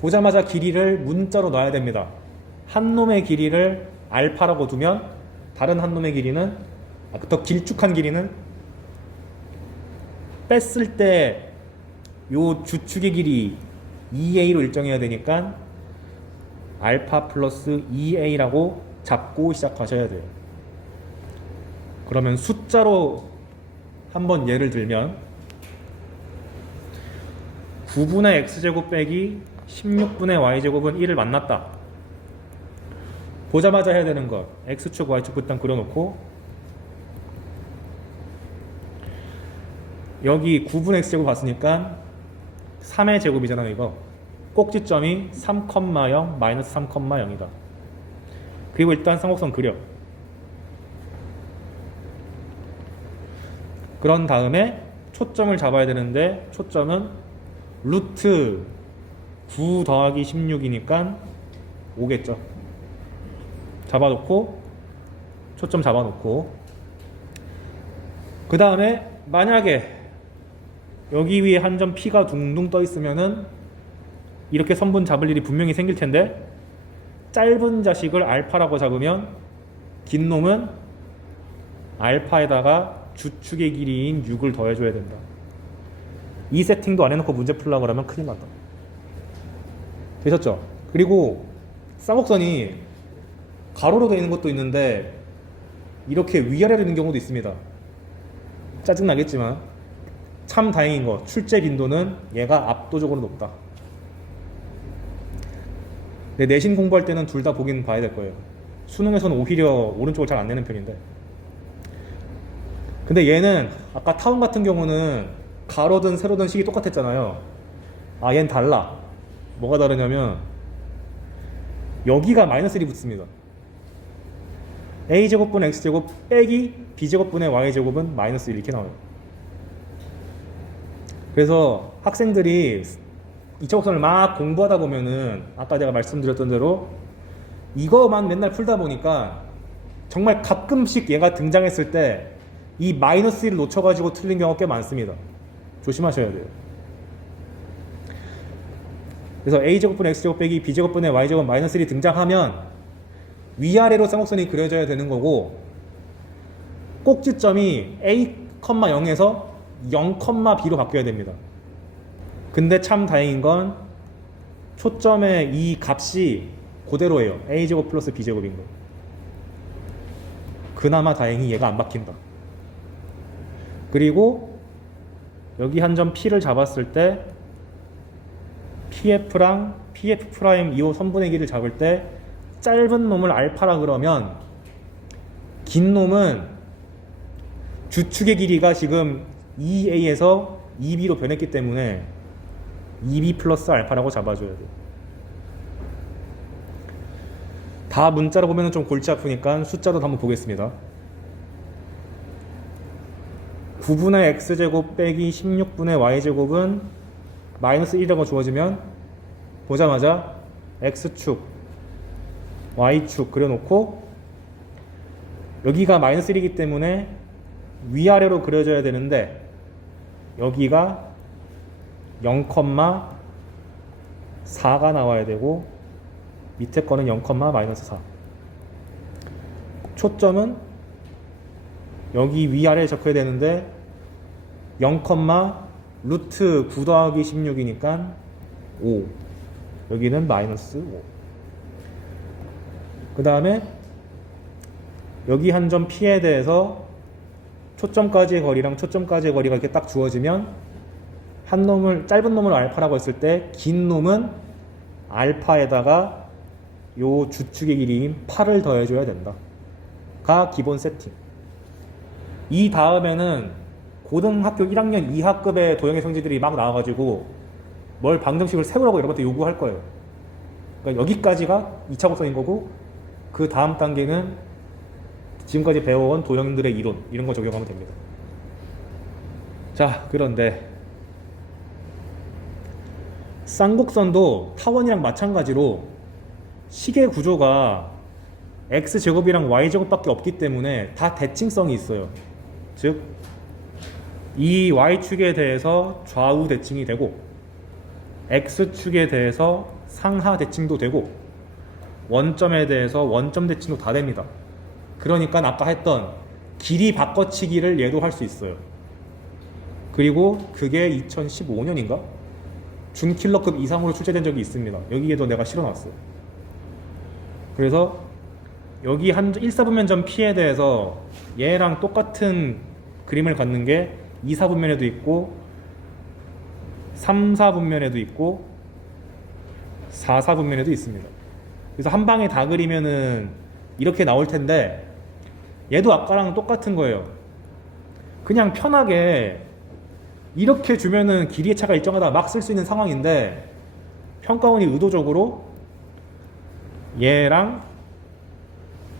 보자마자 길이를 문자로 놔야 됩니다. 한 놈의 길이를 알파라고 두면 다른 한 놈의 길이는, 더 길쭉한 길이는 뺐을 때 요 주축의 길이 2a로 일정해야 되니까 알파 플러스 2a라고 잡고 시작하셔야 돼요. 그러면 숫자로 한번 예를 들면 9분의 x제곱 빼기 16분의 y제곱은 1을 만났다. 보자마자 해야 되는 것, x축 y축 일단 그려놓고 여기 9분의 x제곱 봤으니까 3의 제곱이잖아요. 이거 꼭지점이 3,0 마이너스 3,0이다. 그리고 일단 삼각선 그려. 그런 다음에 초점을 잡아야 되는데 초점은 루트 9 더하기 16이니까 5겠죠. 잡아놓고 초점 잡아놓고 그 다음에 만약에 여기 위에 한 점 P가 둥둥 떠 있으면은 이렇게 선분 잡을 일이 분명히 생길 텐데 짧은 자식을 알파라고 잡으면 긴 놈은 알파에다가 주축의 길이인 6을 더해줘야 된다. 이 세팅도 안 해놓고 문제 풀려고 그러면 큰일 난다. 되셨죠? 그리고 쌍곡선이 가로로 되어 있는 것도 있는데 이렇게 위아래로 있는 경우도 있습니다. 짜증나겠지만 참 다행인 거, 출제 빈도는 얘가 압도적으로 높다. 근데 내신 공부할 때는 둘 다 보긴 봐야 될 거예요. 수능에서는 오히려 오른쪽을 잘 안 내는 편인데, 근데 얘는 아까 타원 같은 경우는 가로든 세로든 식이 똑같았잖아요. 아, 얘는 달라. 뭐가 다르냐면 여기가 마이너스 1이 붙습니다. a제곱분의 x제곱 빼기 b제곱분의 y제곱은 마이너스 1 이렇게 나와요. 그래서 학생들이 이차곡선을 막 공부하다 보면은 아까 내가 말씀드렸던 대로 이거만 맨날 풀다 보니까 정말 가끔씩 얘가 등장했을 때 이 마이너스 1을 놓쳐가지고 틀린 경우가 꽤 많습니다. 조심하셔야 돼요. 그래서 a제곱분의 x제곱 빼기 b제곱분의 y제곱 마이너스 1이 등장하면 위아래로 쌍곡선이 그려져야 되는 거고, 꼭지점이 a, 0에서 0,b로 바뀌어야 됩니다. 근데 참 다행인 건 초점의 이 값이 그대로예요. a제곱 플러스 b제곱인 거. 그나마 다행히 얘가 안 바뀐다. 그리고 여기 한 점 P를 잡았을 때 PF랑 PF' 이호 선분의 길이를 잡을 때 짧은 놈을 알파라 그러면 긴 놈은 주축의 길이가 지금 2a에서 2b로 변했기 때문에 2b 플러스 알파라고 잡아줘야 돼요. 다 문자로 보면 좀 골치 아프니까 숫자로 한번 보겠습니다. 9분의 x제곱 빼기 16분의 y제곱은 마이너스 1이라고 주어지면 보자마자 x축, y축 그려놓고 여기가 마이너스 1이기 때문에 위아래로 그려져야 되는데 여기가 0,4가 나와야 되고 밑에 거는 0, 마이너스 4. 초점은 여기 위아래에 적혀야 되는데 0, 루트 9 더하기 16이니까 5. 여기는 마이너스 5. 그 다음에 여기 한 점 P에 대해서 초점까지의 거리랑 초점까지의 거리가 이렇게 딱 주어지면 한 놈을, 짧은 놈을 알파라고 했을 때 긴 놈은 알파에다가 요 주축의 길이인 8을 더해줘야 된다. 가 기본 세팅. 이 다음에는 고등학교 1학년 2하급의 도형의 성질들이 막 나와가지고 뭘 방정식을 세우라고 여러분한테 요구할 거예요. 그러니까 여기까지가 2차 곡선인 거고 그 다음 단계는 지금까지 배워온 도형들의 이론 이런 거 적용하면 됩니다. 자, 그런데 쌍곡선도 타원이랑 마찬가지로 시계 구조가 x제곱이랑 y제곱밖에 없기 때문에 다 대칭성이 있어요. 즉, 이 y축에 대해서 좌우 대칭이 되고 x축에 대해서 상하 대칭도 되고 원점에 대해서 원점 대칭도 다 됩니다. 그러니까 아까 했던 길이 바꿔치기를 얘도 할 수 있어요. 그리고 그게 2015년인가? 준킬러급 이상으로 출제된 적이 있습니다. 여기에도 내가 실어놨어요. 그래서 여기 한 1사분면점 P에 대해서 얘랑 똑같은 그림을 갖는 게 2사분면에도 있고 3사분면에도 있고 4사분면에도 있습니다. 그래서 한 방에 다 그리면은 이렇게 나올 텐데 얘도 아까랑 똑같은 거예요. 그냥 편하게 이렇게 주면은 길이의 차가 일정하다 막 쓸 수 있는 상황인데 평가원이 의도적으로 얘랑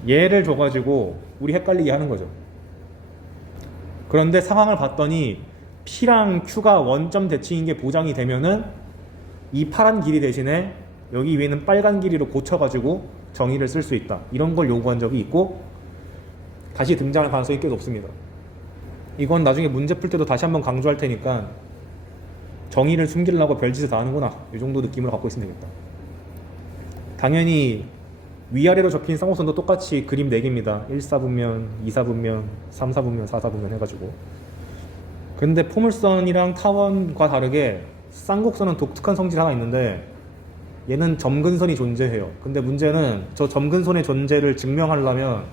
얘를 줘가지고 우리 헷갈리게 하는 거죠. 그런데 상황을 봤더니 P랑 Q가 원점 대칭인 게 보장이 되면은 이 파란 길이 대신에 여기 위에는 빨간 길이로 고쳐가지고 정의를 쓸 수 있다. 이런 걸 요구한 적이 있고 다시 등장할 가능성이 꽤 높습니다. 이건 나중에 문제 풀 때도 다시 한번 강조할 테니까 정의를 숨기려고 별짓을 다 하는구나. 이 정도 느낌을 갖고 있으면 되겠다. 당연히 위아래로 접힌 쌍곡선도 똑같이 그림 4개입니다. 1사분면, 2사분면, 3사분면, 4사분면 해가지고. 근데 포물선이랑 타원과 다르게 쌍곡선은 독특한 성질이 하나 있는데 얘는 점근선이 존재해요. 근데 문제는 저 점근선의 존재를 증명하려면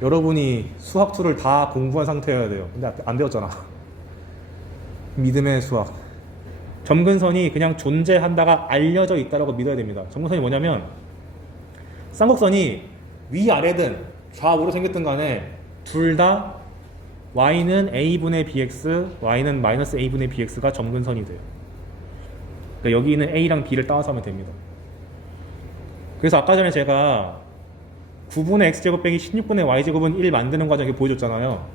여러분이 수학 툴을 다 공부한 상태여야 돼요. 근데 안 배웠잖아. 믿음의 수학. 점근선이 그냥 존재한다가 알려져 있다라고 믿어야 됩니다. 점근선이 뭐냐면 쌍곡선이 위아래든 좌우로 생겼든 간에 둘 다 y는 a분의 bx, y는 마이너스 a분의 bx가 점근선이 돼요. 그러니까 여기 있는 a랑 b를 따와서 하면 됩니다. 그래서 아까 전에 제가 9분의 x제곱 빼기 16분의 y제곱은 1 만드는 과정 이렇게 보여줬잖아요.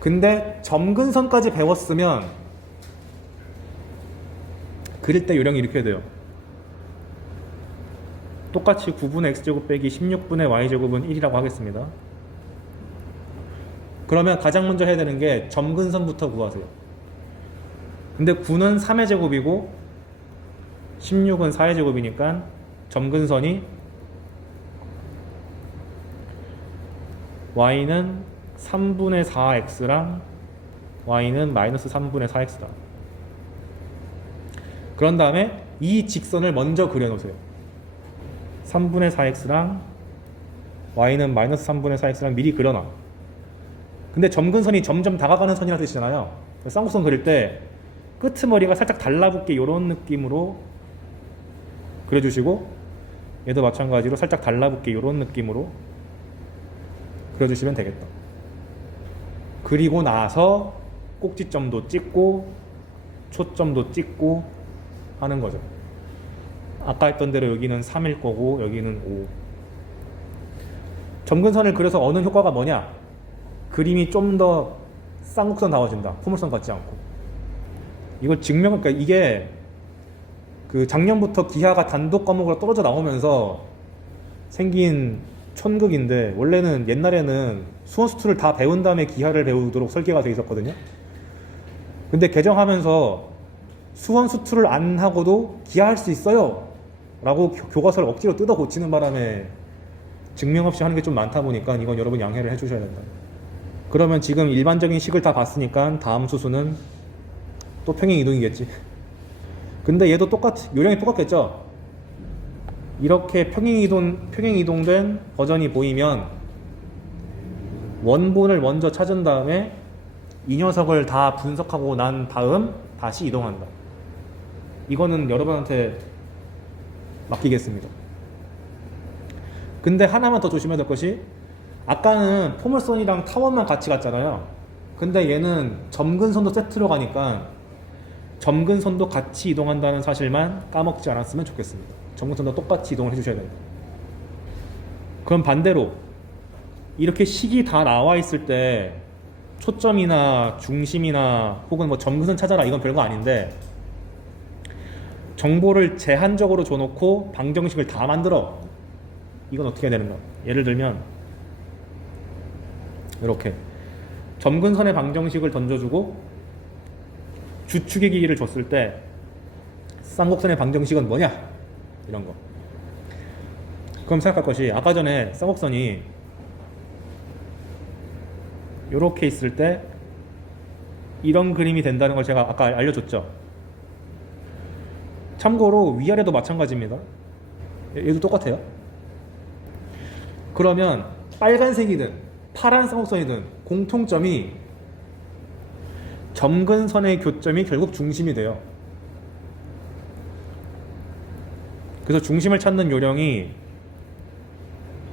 근데 점근선까지 배웠으면 그릴 때 요령이 이렇게 돼요. 똑같이 9분의 x제곱 빼기 16분의 y제곱은 1이라고 하겠습니다. 그러면 가장 먼저 해야 되는 게 점근선부터 구하세요. 근데 9는 3의 제곱이고 16은 4의 제곱이니까 점근선이 y는 3분의 4x랑 y는 마이너스 3분의 4x다. 그런 다음에 이 직선을 먼저 그려놓으세요. 3분의 4x랑 y는 마이너스 3분의 4x랑 미리 그려놔. 근데 점근선이 점점 다가가는 선이라는 뜻이잖아요. 쌍곡선 그릴 때 끄트머리가 살짝 달라붙게 이런 느낌으로 그려주시고 얘도 마찬가지로 살짝 달라붙게 이런 느낌으로 그려주시면 되겠다. 그리고 나서 꼭지점도 찍고 초점도 찍고 하는 거죠. 아까 했던 대로 여기는 3일 거고 여기는 5. 점근선을 그려서 얻는 효과가 뭐냐? 그림이 좀 더 쌍곡선다워진다. 포물선 같지 않고. 이걸 그러니까 이게 그 작년부터 기하가 단독 과목으로 떨어져 나오면서 생긴 촌극인데 원래는 옛날에는 수원 수투를 다 배운 다음에 기하를 배우도록 설계가 되어 있었거든요. 근데 개정하면서 수원 수투를 안 하고도 기하할 수 있어요 라고 교과서를 억지로 뜯어 고치는 바람에 증명 없이 하는 게 좀 많다 보니까 이건 여러분 양해를 해주셔야 된다. 그러면 지금 일반적인 식을 다 봤으니까 다음 수수는 또 평행이동이겠지. 근데 얘도 요령이 똑같겠죠? 이렇게 평행이동된 버전이 보이면 원본을 먼저 찾은 다음에 이 녀석을 다 분석하고 난 다음 다시 이동한다. 이거는 여러분한테 맡기겠습니다. 근데 하나만 더 조심해야 될 것이, 아까는 포물선이랑 타원만 같이 갔잖아요. 근데 얘는 점근선도 세트로 가니까 점근선도 같이 이동한다는 사실만 까먹지 않았으면 좋겠습니다. 점근선도 똑같이 이동을 해주셔야 됩니다. 그럼 반대로 이렇게 식이 다 나와 있을 때 초점이나 중심이나 혹은 뭐 점근선 찾아라 이건 별거 아닌데, 정보를 제한적으로 줘놓고 방정식을 다 만들어. 이건 어떻게 해야 되는가? 예를 들면 이렇게 점근선의 방정식을 던져주고 주축의 길이를 줬을 때 쌍곡선의 방정식은 뭐냐? 이런 거. 그럼 생각할 것이, 아까 전에 쌍곡선이 이렇게 있을 때 이런 그림이 된다는 걸 제가 아까 알려줬죠. 참고로 위아래도 마찬가지입니다. 얘도 똑같아요. 그러면 빨간색이든 파란 쌍곡선이든 공통점이 점근선의 교점이 결국 중심이 돼요. 그래서 중심을 찾는 요령이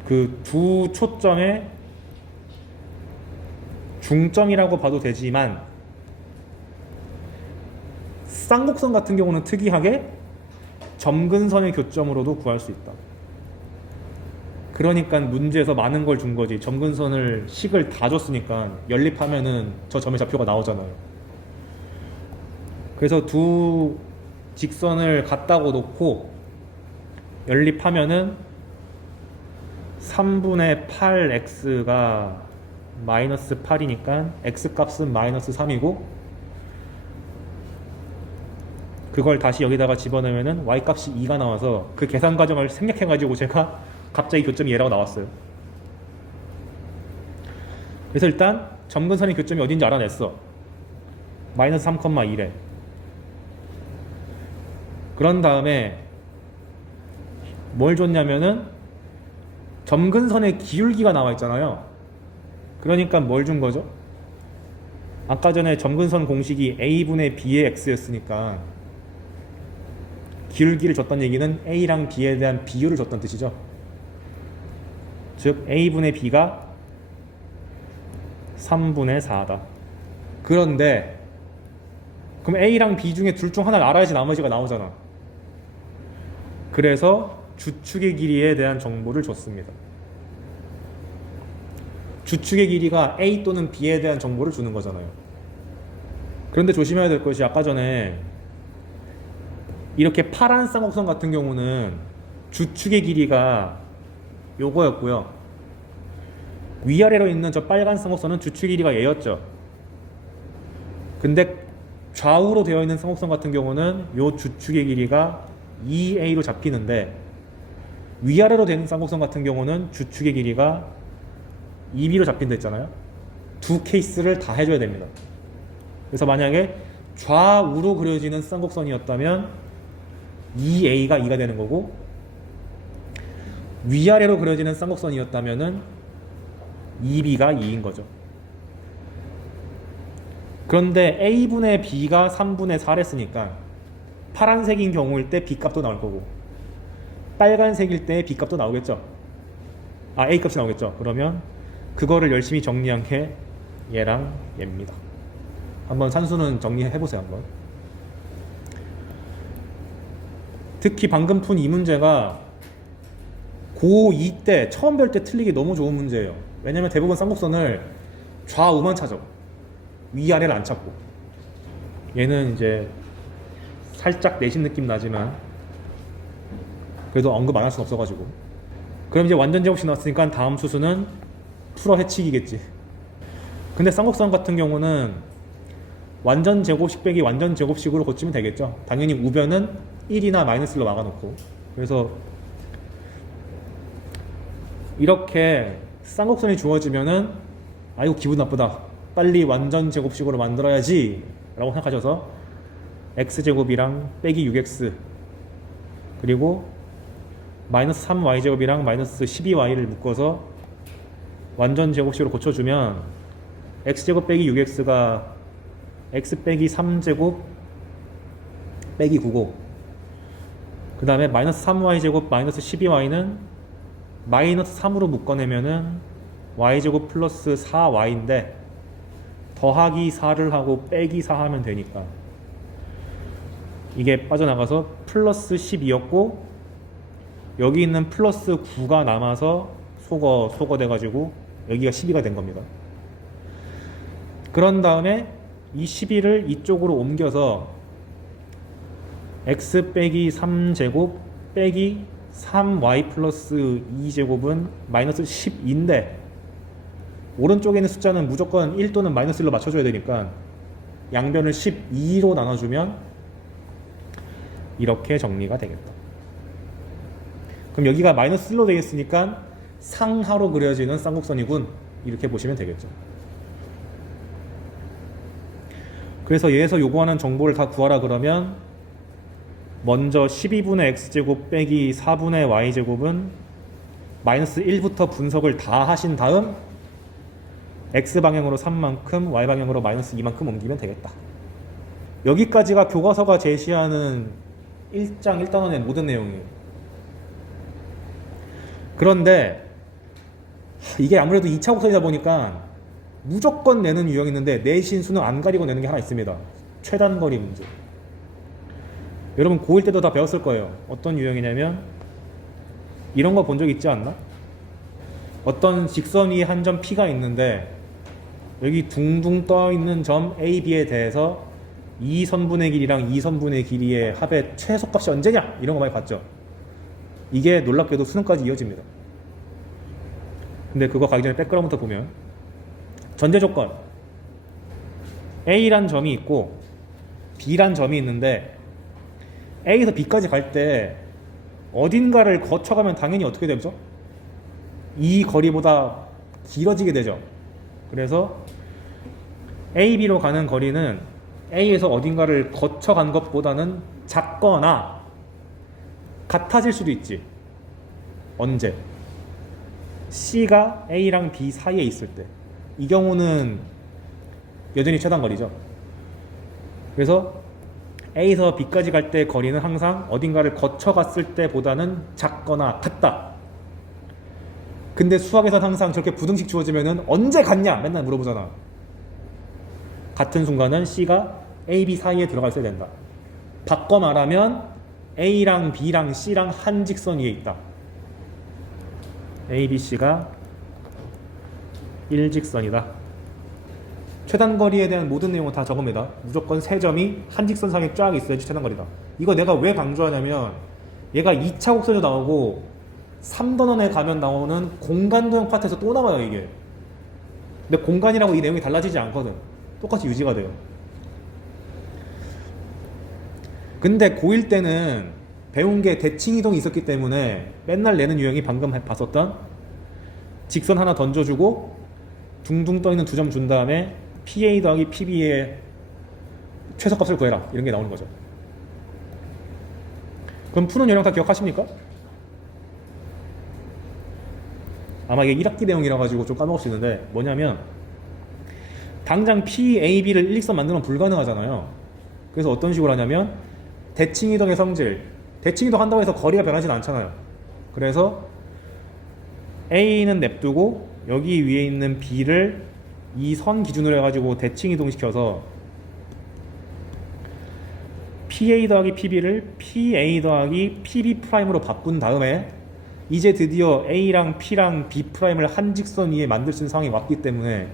그 두 초점의 중점이라고 봐도 되지만, 쌍곡선 같은 경우는 특이하게 점근선의 교점으로도 구할 수 있다. 그러니까 문제에서 많은 걸 준 거지. 점근선을 식을 다 줬으니까 연립하면은 저 점의 좌표가 나오잖아요. 그래서 두 직선을 같다고 놓고 연립하면은 3분의 8x가 마이너스 8이니까 x값은 마이너스 3이고, 그걸 다시 여기다가 집어넣으면은 y값이 2가 나와서 그 계산 과정을 생략해가지고 제가 갑자기 교점이 얘라고 나왔어요. 그래서 일단 점근선의 교점이 어딘지 알아냈어. 마이너스 3,1에. 그런 다음에 뭘 줬냐면은 점근선의 기울기가 나와 있잖아요. 그러니까 뭘 준 거죠? 아까 전에 점근선 공식이 a분의 b의 x였으니까 기울기를 줬다는 얘기는 a랑 b에 대한 비율을 줬다는 뜻이죠. 즉 a분의 b가 3분의 4다. 그런데 그럼 a랑 b 중에 둘 중 하나를 알아야지 나머지가 나오잖아. 그래서 주축의 길이에 대한 정보를 줬습니다. 주축의 길이가 A 또는 B에 대한 정보를 주는 거잖아요. 그런데 조심해야 될 것이, 아까 전에 이렇게 파란 쌍곡선 같은 경우는 주축의 길이가 요거였고요. 위아래로 있는 저 빨간 쌍곡선은 주축 길이가 얘였죠. 근데 좌우로 되어 있는 쌍곡선 같은 경우는 요 주축의 길이가 2a로 잡히는데, 위아래로 되는 쌍곡선 같은 경우는 주축의 길이가 2b로 잡힌다 했잖아요. 두 케이스를 다 해줘야 됩니다. 그래서 만약에 좌우로 그려지는 쌍곡선이었다면 2a가 2가 되는 거고, 위아래로 그려지는 쌍곡선이었다면 2b가 2인 거죠. 그런데 a분의 b가 3분의 4랬으니까 파란색인 경우일 때 b값도 나올 거고, 빨간색일 때 b값도 나오겠죠. a값이 나오겠죠. 그러면 그거를 열심히 정리한 게 얘랑 얘입니다. 한번 산수는 정리해보세요. 한번. 특히 방금 푼 이 문제가 고2 때 처음 배울 때 틀리기 너무 좋은 문제예요. 왜냐면 대부분 쌍곡선을 좌우만 찾아. 위아래를 안 찾고. 얘는 이제 살짝 내신 느낌 나지만 그래도 언급 안 할 수는 없어가지고. 그럼 이제 완전 제곱식 나왔으니까 다음 수수는 풀어 해치기겠지. 근데 쌍곡선 같은 경우는 완전 제곱식 빼기 완전 제곱식으로 고치면 되겠죠. 당연히 우변은 1이나 마이너스로 막아놓고. 그래서 이렇게 쌍곡선이 주어지면은 아이고 기분 나쁘다, 빨리 완전 제곱식으로 만들어야지 라고 생각하셔서 x제곱이랑 빼기 6x 그리고 마이너스 3y제곱이랑 마이너스 12y를 묶어서 완전 제곱식으로 고쳐주면 x제곱 빼기 6x가 x 빼기 3제곱 빼기 9고, 그 다음에 마이너스 3y제곱 마이너스 12y는 마이너스 3으로 묶어내면은 y제곱 플러스 4y인데 더하기 4를 하고 빼기 4 하면 되니까 이게 빠져나가서 플러스 12였고 여기 있는 플러스 9가 남아서 소거 돼가지고 여기가 12가 된 겁니다. 그런 다음에 이 12를 이쪽으로 옮겨서 x 빼기 3제곱 빼기 3y 플러스 2제곱은 마이너스 10인데 오른쪽에 있는 숫자는 무조건 1 또는 마이너스 1로 맞춰줘야 되니까 양변을 12로 나눠주면 이렇게 정리가 되겠다. 그럼 여기가 마이너스 1로 되겠으니까 상하로 그려지는 쌍곡선이군, 이렇게 보시면 되겠죠. 그래서 얘에서 요구하는 정보를 다 구하라 그러면 먼저 12분의 x제곱 빼기 4분의 y제곱은 마이너스 1부터 분석을 다 하신 다음 x방향으로 3만큼 y방향으로 마이너스 2만큼 옮기면 되겠다. 여기까지가 교과서가 제시하는 1장 1단원의 모든 내용이에요. 그런데 이게 아무래도 2차 곡선이다 보니까 무조건 내는 유형이 있는데 내신 수는 안 가리고 내는 게 하나 있습니다. 최단거리 문제. 여러분 고1 때도 다 배웠을 거예요. 어떤 유형이냐면 이런 거 본 적 있지 않나? 어떤 직선 위에 한 점 P가 있는데 여기 둥둥 떠 있는 점 A, B에 대해서 2선분의 길이랑 2선분의 길이의 합의 최소값이 언제냐? 이런 거 많이 봤죠? 이게 놀랍게도 수능까지 이어집니다. 근데 그거 가기 전에 백그라운드부터 보면 전제 조건 A란 점이 있고 B란 점이 있는데 A에서 B까지 갈 때 어딘가를 거쳐가면 당연히 어떻게 되죠? 이 거리보다 길어지게 되죠. 그래서 A, B로 가는 거리는 A에서 어딘가를 거쳐간 것보다는 작거나 같아질 수도 있지. 언제? C가 A랑 B 사이에 있을 때. 이 경우는 여전히 최단거리죠. 그래서 A에서 B까지 갈 때 거리는 항상 어딘가를 거쳐갔을 때보다는 작거나 같다. 근데 수학에서는 항상 저렇게 부등식 주어지면은 언제 갔냐? 맨날 물어보잖아. 같은 순간은 C가 A, B 사이에 들어가 있어야 된다. 바꿔 말하면 A랑 B랑 C랑 한 직선 위에 있다. A, B, C가 일직선이다. 최단거리에 대한 모든 내용은 다 적읍니다. 무조건 세 점이 한 직선상에 쫙 있어야지 최단거리다. 이거 내가 왜 강조하냐면 얘가 2차 곡선도 나오고 3단원에 가면 나오는 공간도형 파트에서 또 나와요 이게. 근데 공간이라고 이 내용이 달라지지 않거든. 똑같이 유지가 돼요. 근데 고1 때는 배운 게 대칭이동이 있었기 때문에 맨날 내는 유형이 방금 봤었던 직선 하나 던져주고 둥둥 떠있는 두 점 준 다음에 PA 더하기 PB의 최소값을 구해라, 이런 게 나오는 거죠. 그럼 푸는 요령 다 기억하십니까? 아마 이게 1학기 내용이라 가지고 좀 까먹을 수 있는데 뭐냐면 당장 PAB를 일직선 만들면 불가능하잖아요. 그래서 어떤 식으로 하냐면 대칭이동의 성질, 대칭이동 한다고 해서 거리가 변하진 않잖아요. 그래서 A는 냅두고 여기 위에 있는 B를 이 선 기준으로 해가지고 대칭이동 시켜서 PA 더하기 PB를 PA 더하기 PB 프라임으로 바꾼 다음에 이제 드디어 A랑 P랑 B 프라임을 한 직선 위에 만들 수 있는 상황이 왔기 때문에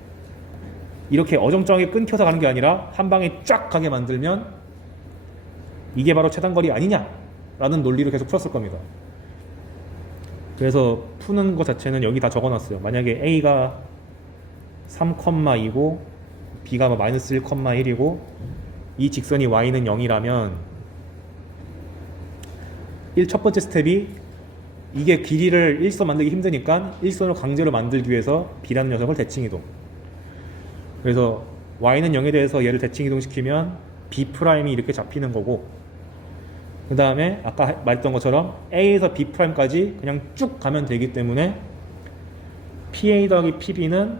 이렇게 어정쩡하게 끊겨서 가는 게 아니라 한 방에 쫙 가게 만들면 이게 바로 최단거리 아니냐라는 논리를 계속 풀었을 겁니다. 그래서 푸는 것 자체는 여기 다 적어놨어요. 만약에 A가 3,2고 B가 마이너스 1,1이고 이 직선이 Y는 0이라면 첫 번째 스텝이 이게 길이를 일선 만들기 힘드니까 일선을 강제로 만들기 위해서 B라는 녀석을 대칭 이동. 그래서 Y는 0에 대해서 얘를 대칭 이동시키면 B'이 이렇게 잡히는 거고, 그 다음에 아까 말했던 것처럼 A에서 B'까지 그냥 쭉 가면 되기 때문에 PA 더하기 PB는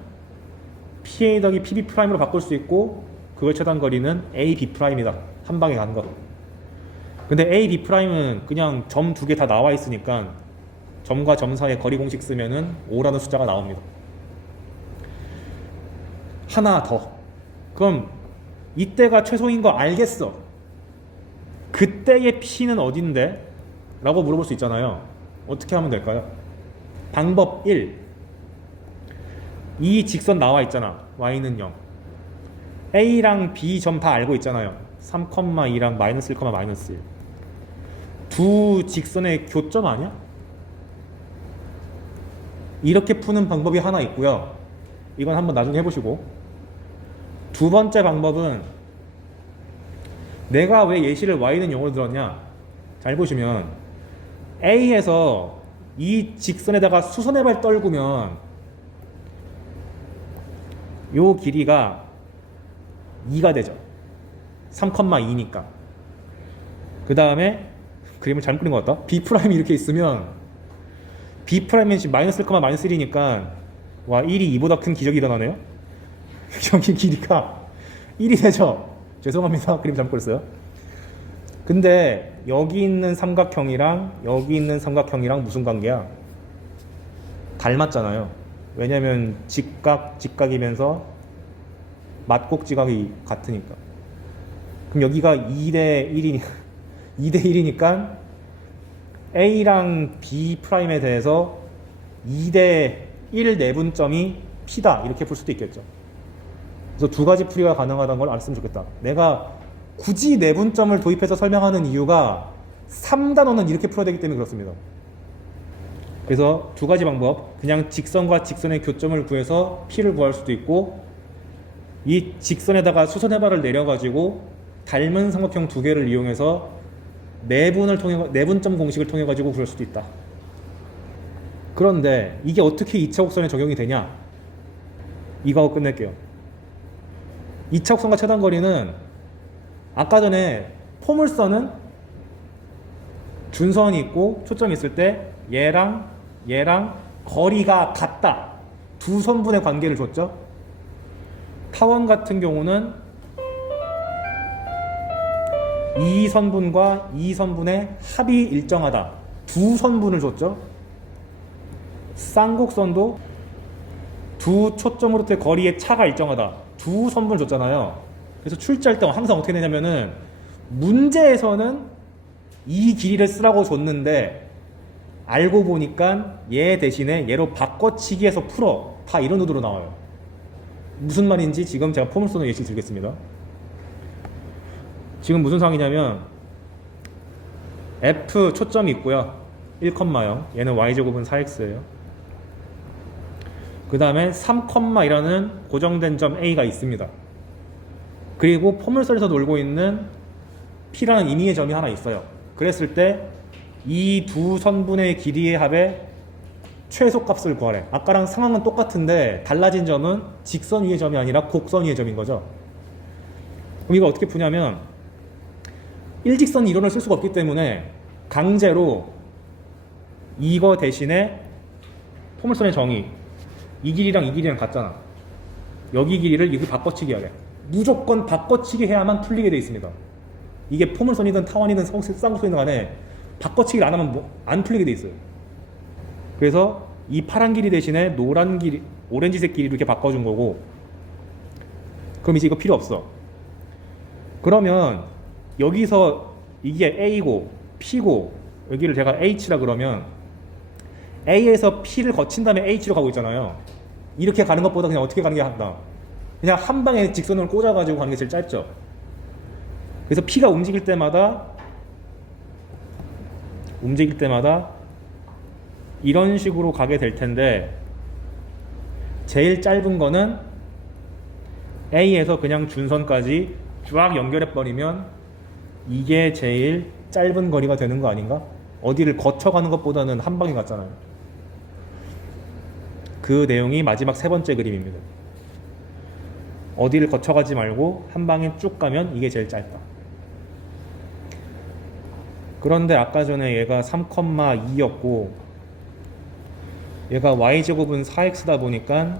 PA 더하기 PB'으로 바꿀 수 있고, 그걸 최단 거리는 AB'이다. 한 방에 가는 거. 근데 AB'은 그냥 점 두 개 다 나와 있으니까 점과 점 사이의 거리 공식 쓰면은 5라는 숫자가 나옵니다. 하나 더. 그럼 이때가 최소인 거 알겠어. 그때의 P는 어딘데? 라고 물어볼 수 있잖아요. 어떻게 하면 될까요? 방법 1. 이 직선 나와 있잖아. Y는 0. A랑 B 점 다 알고 있잖아요. 3,2랑 마이너스 1, 마이너스 1. 두 직선의 교점 아니야? 이렇게 푸는 방법이 하나 있고요. 이건 한번 나중에 해보시고, 두 번째 방법은 내가 왜 예시를 Y는 0으로 들었냐? 잘 보시면 A에서 이 직선에다가 수선의 발 떨구면 요 길이가 2가 되죠. 3,2니까. 그 다음에 그림을 잘못 그린 것 같다. B'이 이렇게 있으면 B'은 지금 마이너스 1, 마이너스 1이니까 와 1이 2보다 큰 기적이 일어나네요. 여기 길이가 1이 되죠. 죄송합니다. 그림 잘못 그렸어요. 근데 여기 있는 삼각형이랑 여기 있는 삼각형이랑 무슨 관계야? 닮았잖아요. 왜냐면 직각이면서 맞곡지각이 같으니까. 그럼 여기가 2대 1이니까 A랑 B'에 대해서 2대 1 내분점이 P다. 이렇게 풀 수도 있겠죠. 그래서 두 가지 풀이가 가능하다는 걸 알았으면 좋겠다. 내가 굳이 내분점을 도입해서 설명하는 이유가 3단원은 이렇게 풀어야 되기 때문에 그렇습니다. 그래서 두 가지 방법, 그냥 직선과 직선의 교점을 구해서 P를 구할 수도 있고, 이 직선에다가 수선의 발을 내려가지고 닮은 삼각형 두 개를 이용해서 내분점 공식을 통해 가지고 구할 수도 있다. 그런데 이게 어떻게 2차 곡선에 적용이 되냐? 이거 하고 끝낼게요. 2차 곡선과 최단 거리는 아까 전에 포물선은 준선이 있고 초점이 있을 때 얘랑 거리가 같다. 두 선분의 관계를 줬죠. 타원 같은 경우는 이 선분과 이 선분의 합이 일정하다. 두 선분을 줬죠. 쌍곡선도 두 초점으로부터의 거리의 차가 일정하다. 두 선분을 줬잖아요. 그래서 출제할 때 항상 어떻게 되냐면은 문제에서는 이 길이를 쓰라고 줬는데 알고 보니까 얘 대신에 얘로 바꿔치기해서 풀어. 다 이런 의도로 나와요. 무슨 말인지 지금 제가 포물선으로 예시 드리겠습니다. 지금 무슨 상황이냐면 F 초점이 있고요. 1,0. 얘는 y제곱은 4x예요. 그 다음에 3,이라는 고정된 점 A가 있습니다. 그리고 포물선에서 놀고 있는 P라는 임의의 점이 하나 있어요. 그랬을 때 이 두 선분의 길이의 합의 최소값을 구하래. 아까랑 상황은 똑같은데 달라진 점은 직선 위의 점이 아니라 곡선 위의 점인 거죠. 그럼 이거 어떻게 푸냐면 일직선 이론을 쓸 수가 없기 때문에 강제로 이거 대신에 포물선의 정의 이 길이랑 같잖아. 여기 길이를 여기 바꿔치기 하래. 무조건 바꿔치기 해야만 풀리게 돼 있습니다. 이게 포물선이든 타원이든 쌍곡선이든 간에 바꿔치기를 안 하면 안 풀리게 돼 있어요. 그래서 이 파란 길이 대신에 노란 길이, 오렌지색 길이로 이렇게 바꿔준 거고, 그럼 이제 이거 필요 없어. 그러면 여기서 이게 A고 P고 여기를 제가 H라 그러면 A에서 P를 거친 다음에 H로 가고 있잖아요. 이렇게 가는 것보다 그냥 어떻게 가는 게 한다. 그냥 한 방에 직선을 꽂아가지고 가는 게 제일 짧죠. 그래서 P가 움직일 때마다 이런 식으로 가게 될 텐데 제일 짧은 거는 A에서 그냥 준선까지 쫙 연결해 버리면 이게 제일 짧은 거리가 되는 거 아닌가? 어디를 거쳐가는 것보다는 한 방에 갔잖아요. 그 내용이 마지막 세 번째 그림입니다. 어디를 거쳐가지 말고 한 방에 쭉 가면 이게 제일 짧다. 그런데 아까 전에 얘가 3,2였고 얘가 y제곱은 4x다 보니까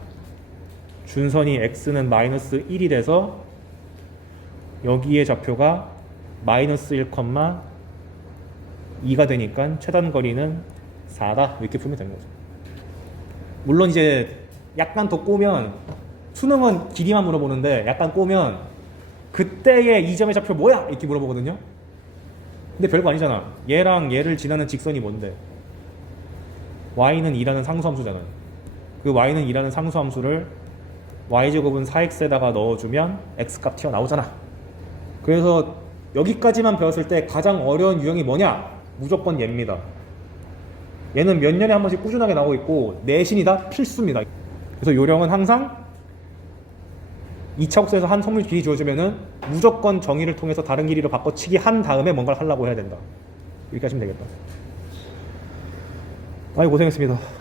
준선이 x는 마이너스 1이 돼서 여기에 좌표가 마이너스 1,2가 되니까 최단 거리는 4다. 이렇게 풀면 되는 거죠. 물론 이제 약간 더 꼬면 수능은 길이만 물어보는데 약간 꼬면 그때의 이 점의 좌표 뭐야? 이렇게 물어보거든요. 근데 별거 아니잖아. 얘랑 얘를 지나는 직선이 뭔데? y는 2라는 상수함수잖아요. 그 y는 2라는 상수함수를 y제곱은 4x에다가 넣어주면 x값 튀어나오잖아. 그래서 여기까지만 배웠을 때 가장 어려운 유형이 뭐냐? 무조건 얘입니다. 얘는 몇 년에 한 번씩 꾸준하게 나오고 있고 내신이 다 필수입니다. 그래서 요령은 항상 2차 복수에서 한 성질 길이 주어지면은 무조건 정의를 통해서 다른 길이로 바꿔치기 한 다음에 뭔가를 하려고 해야 된다. 이렇게 하시면 되겠다. 아이 고생했습니다.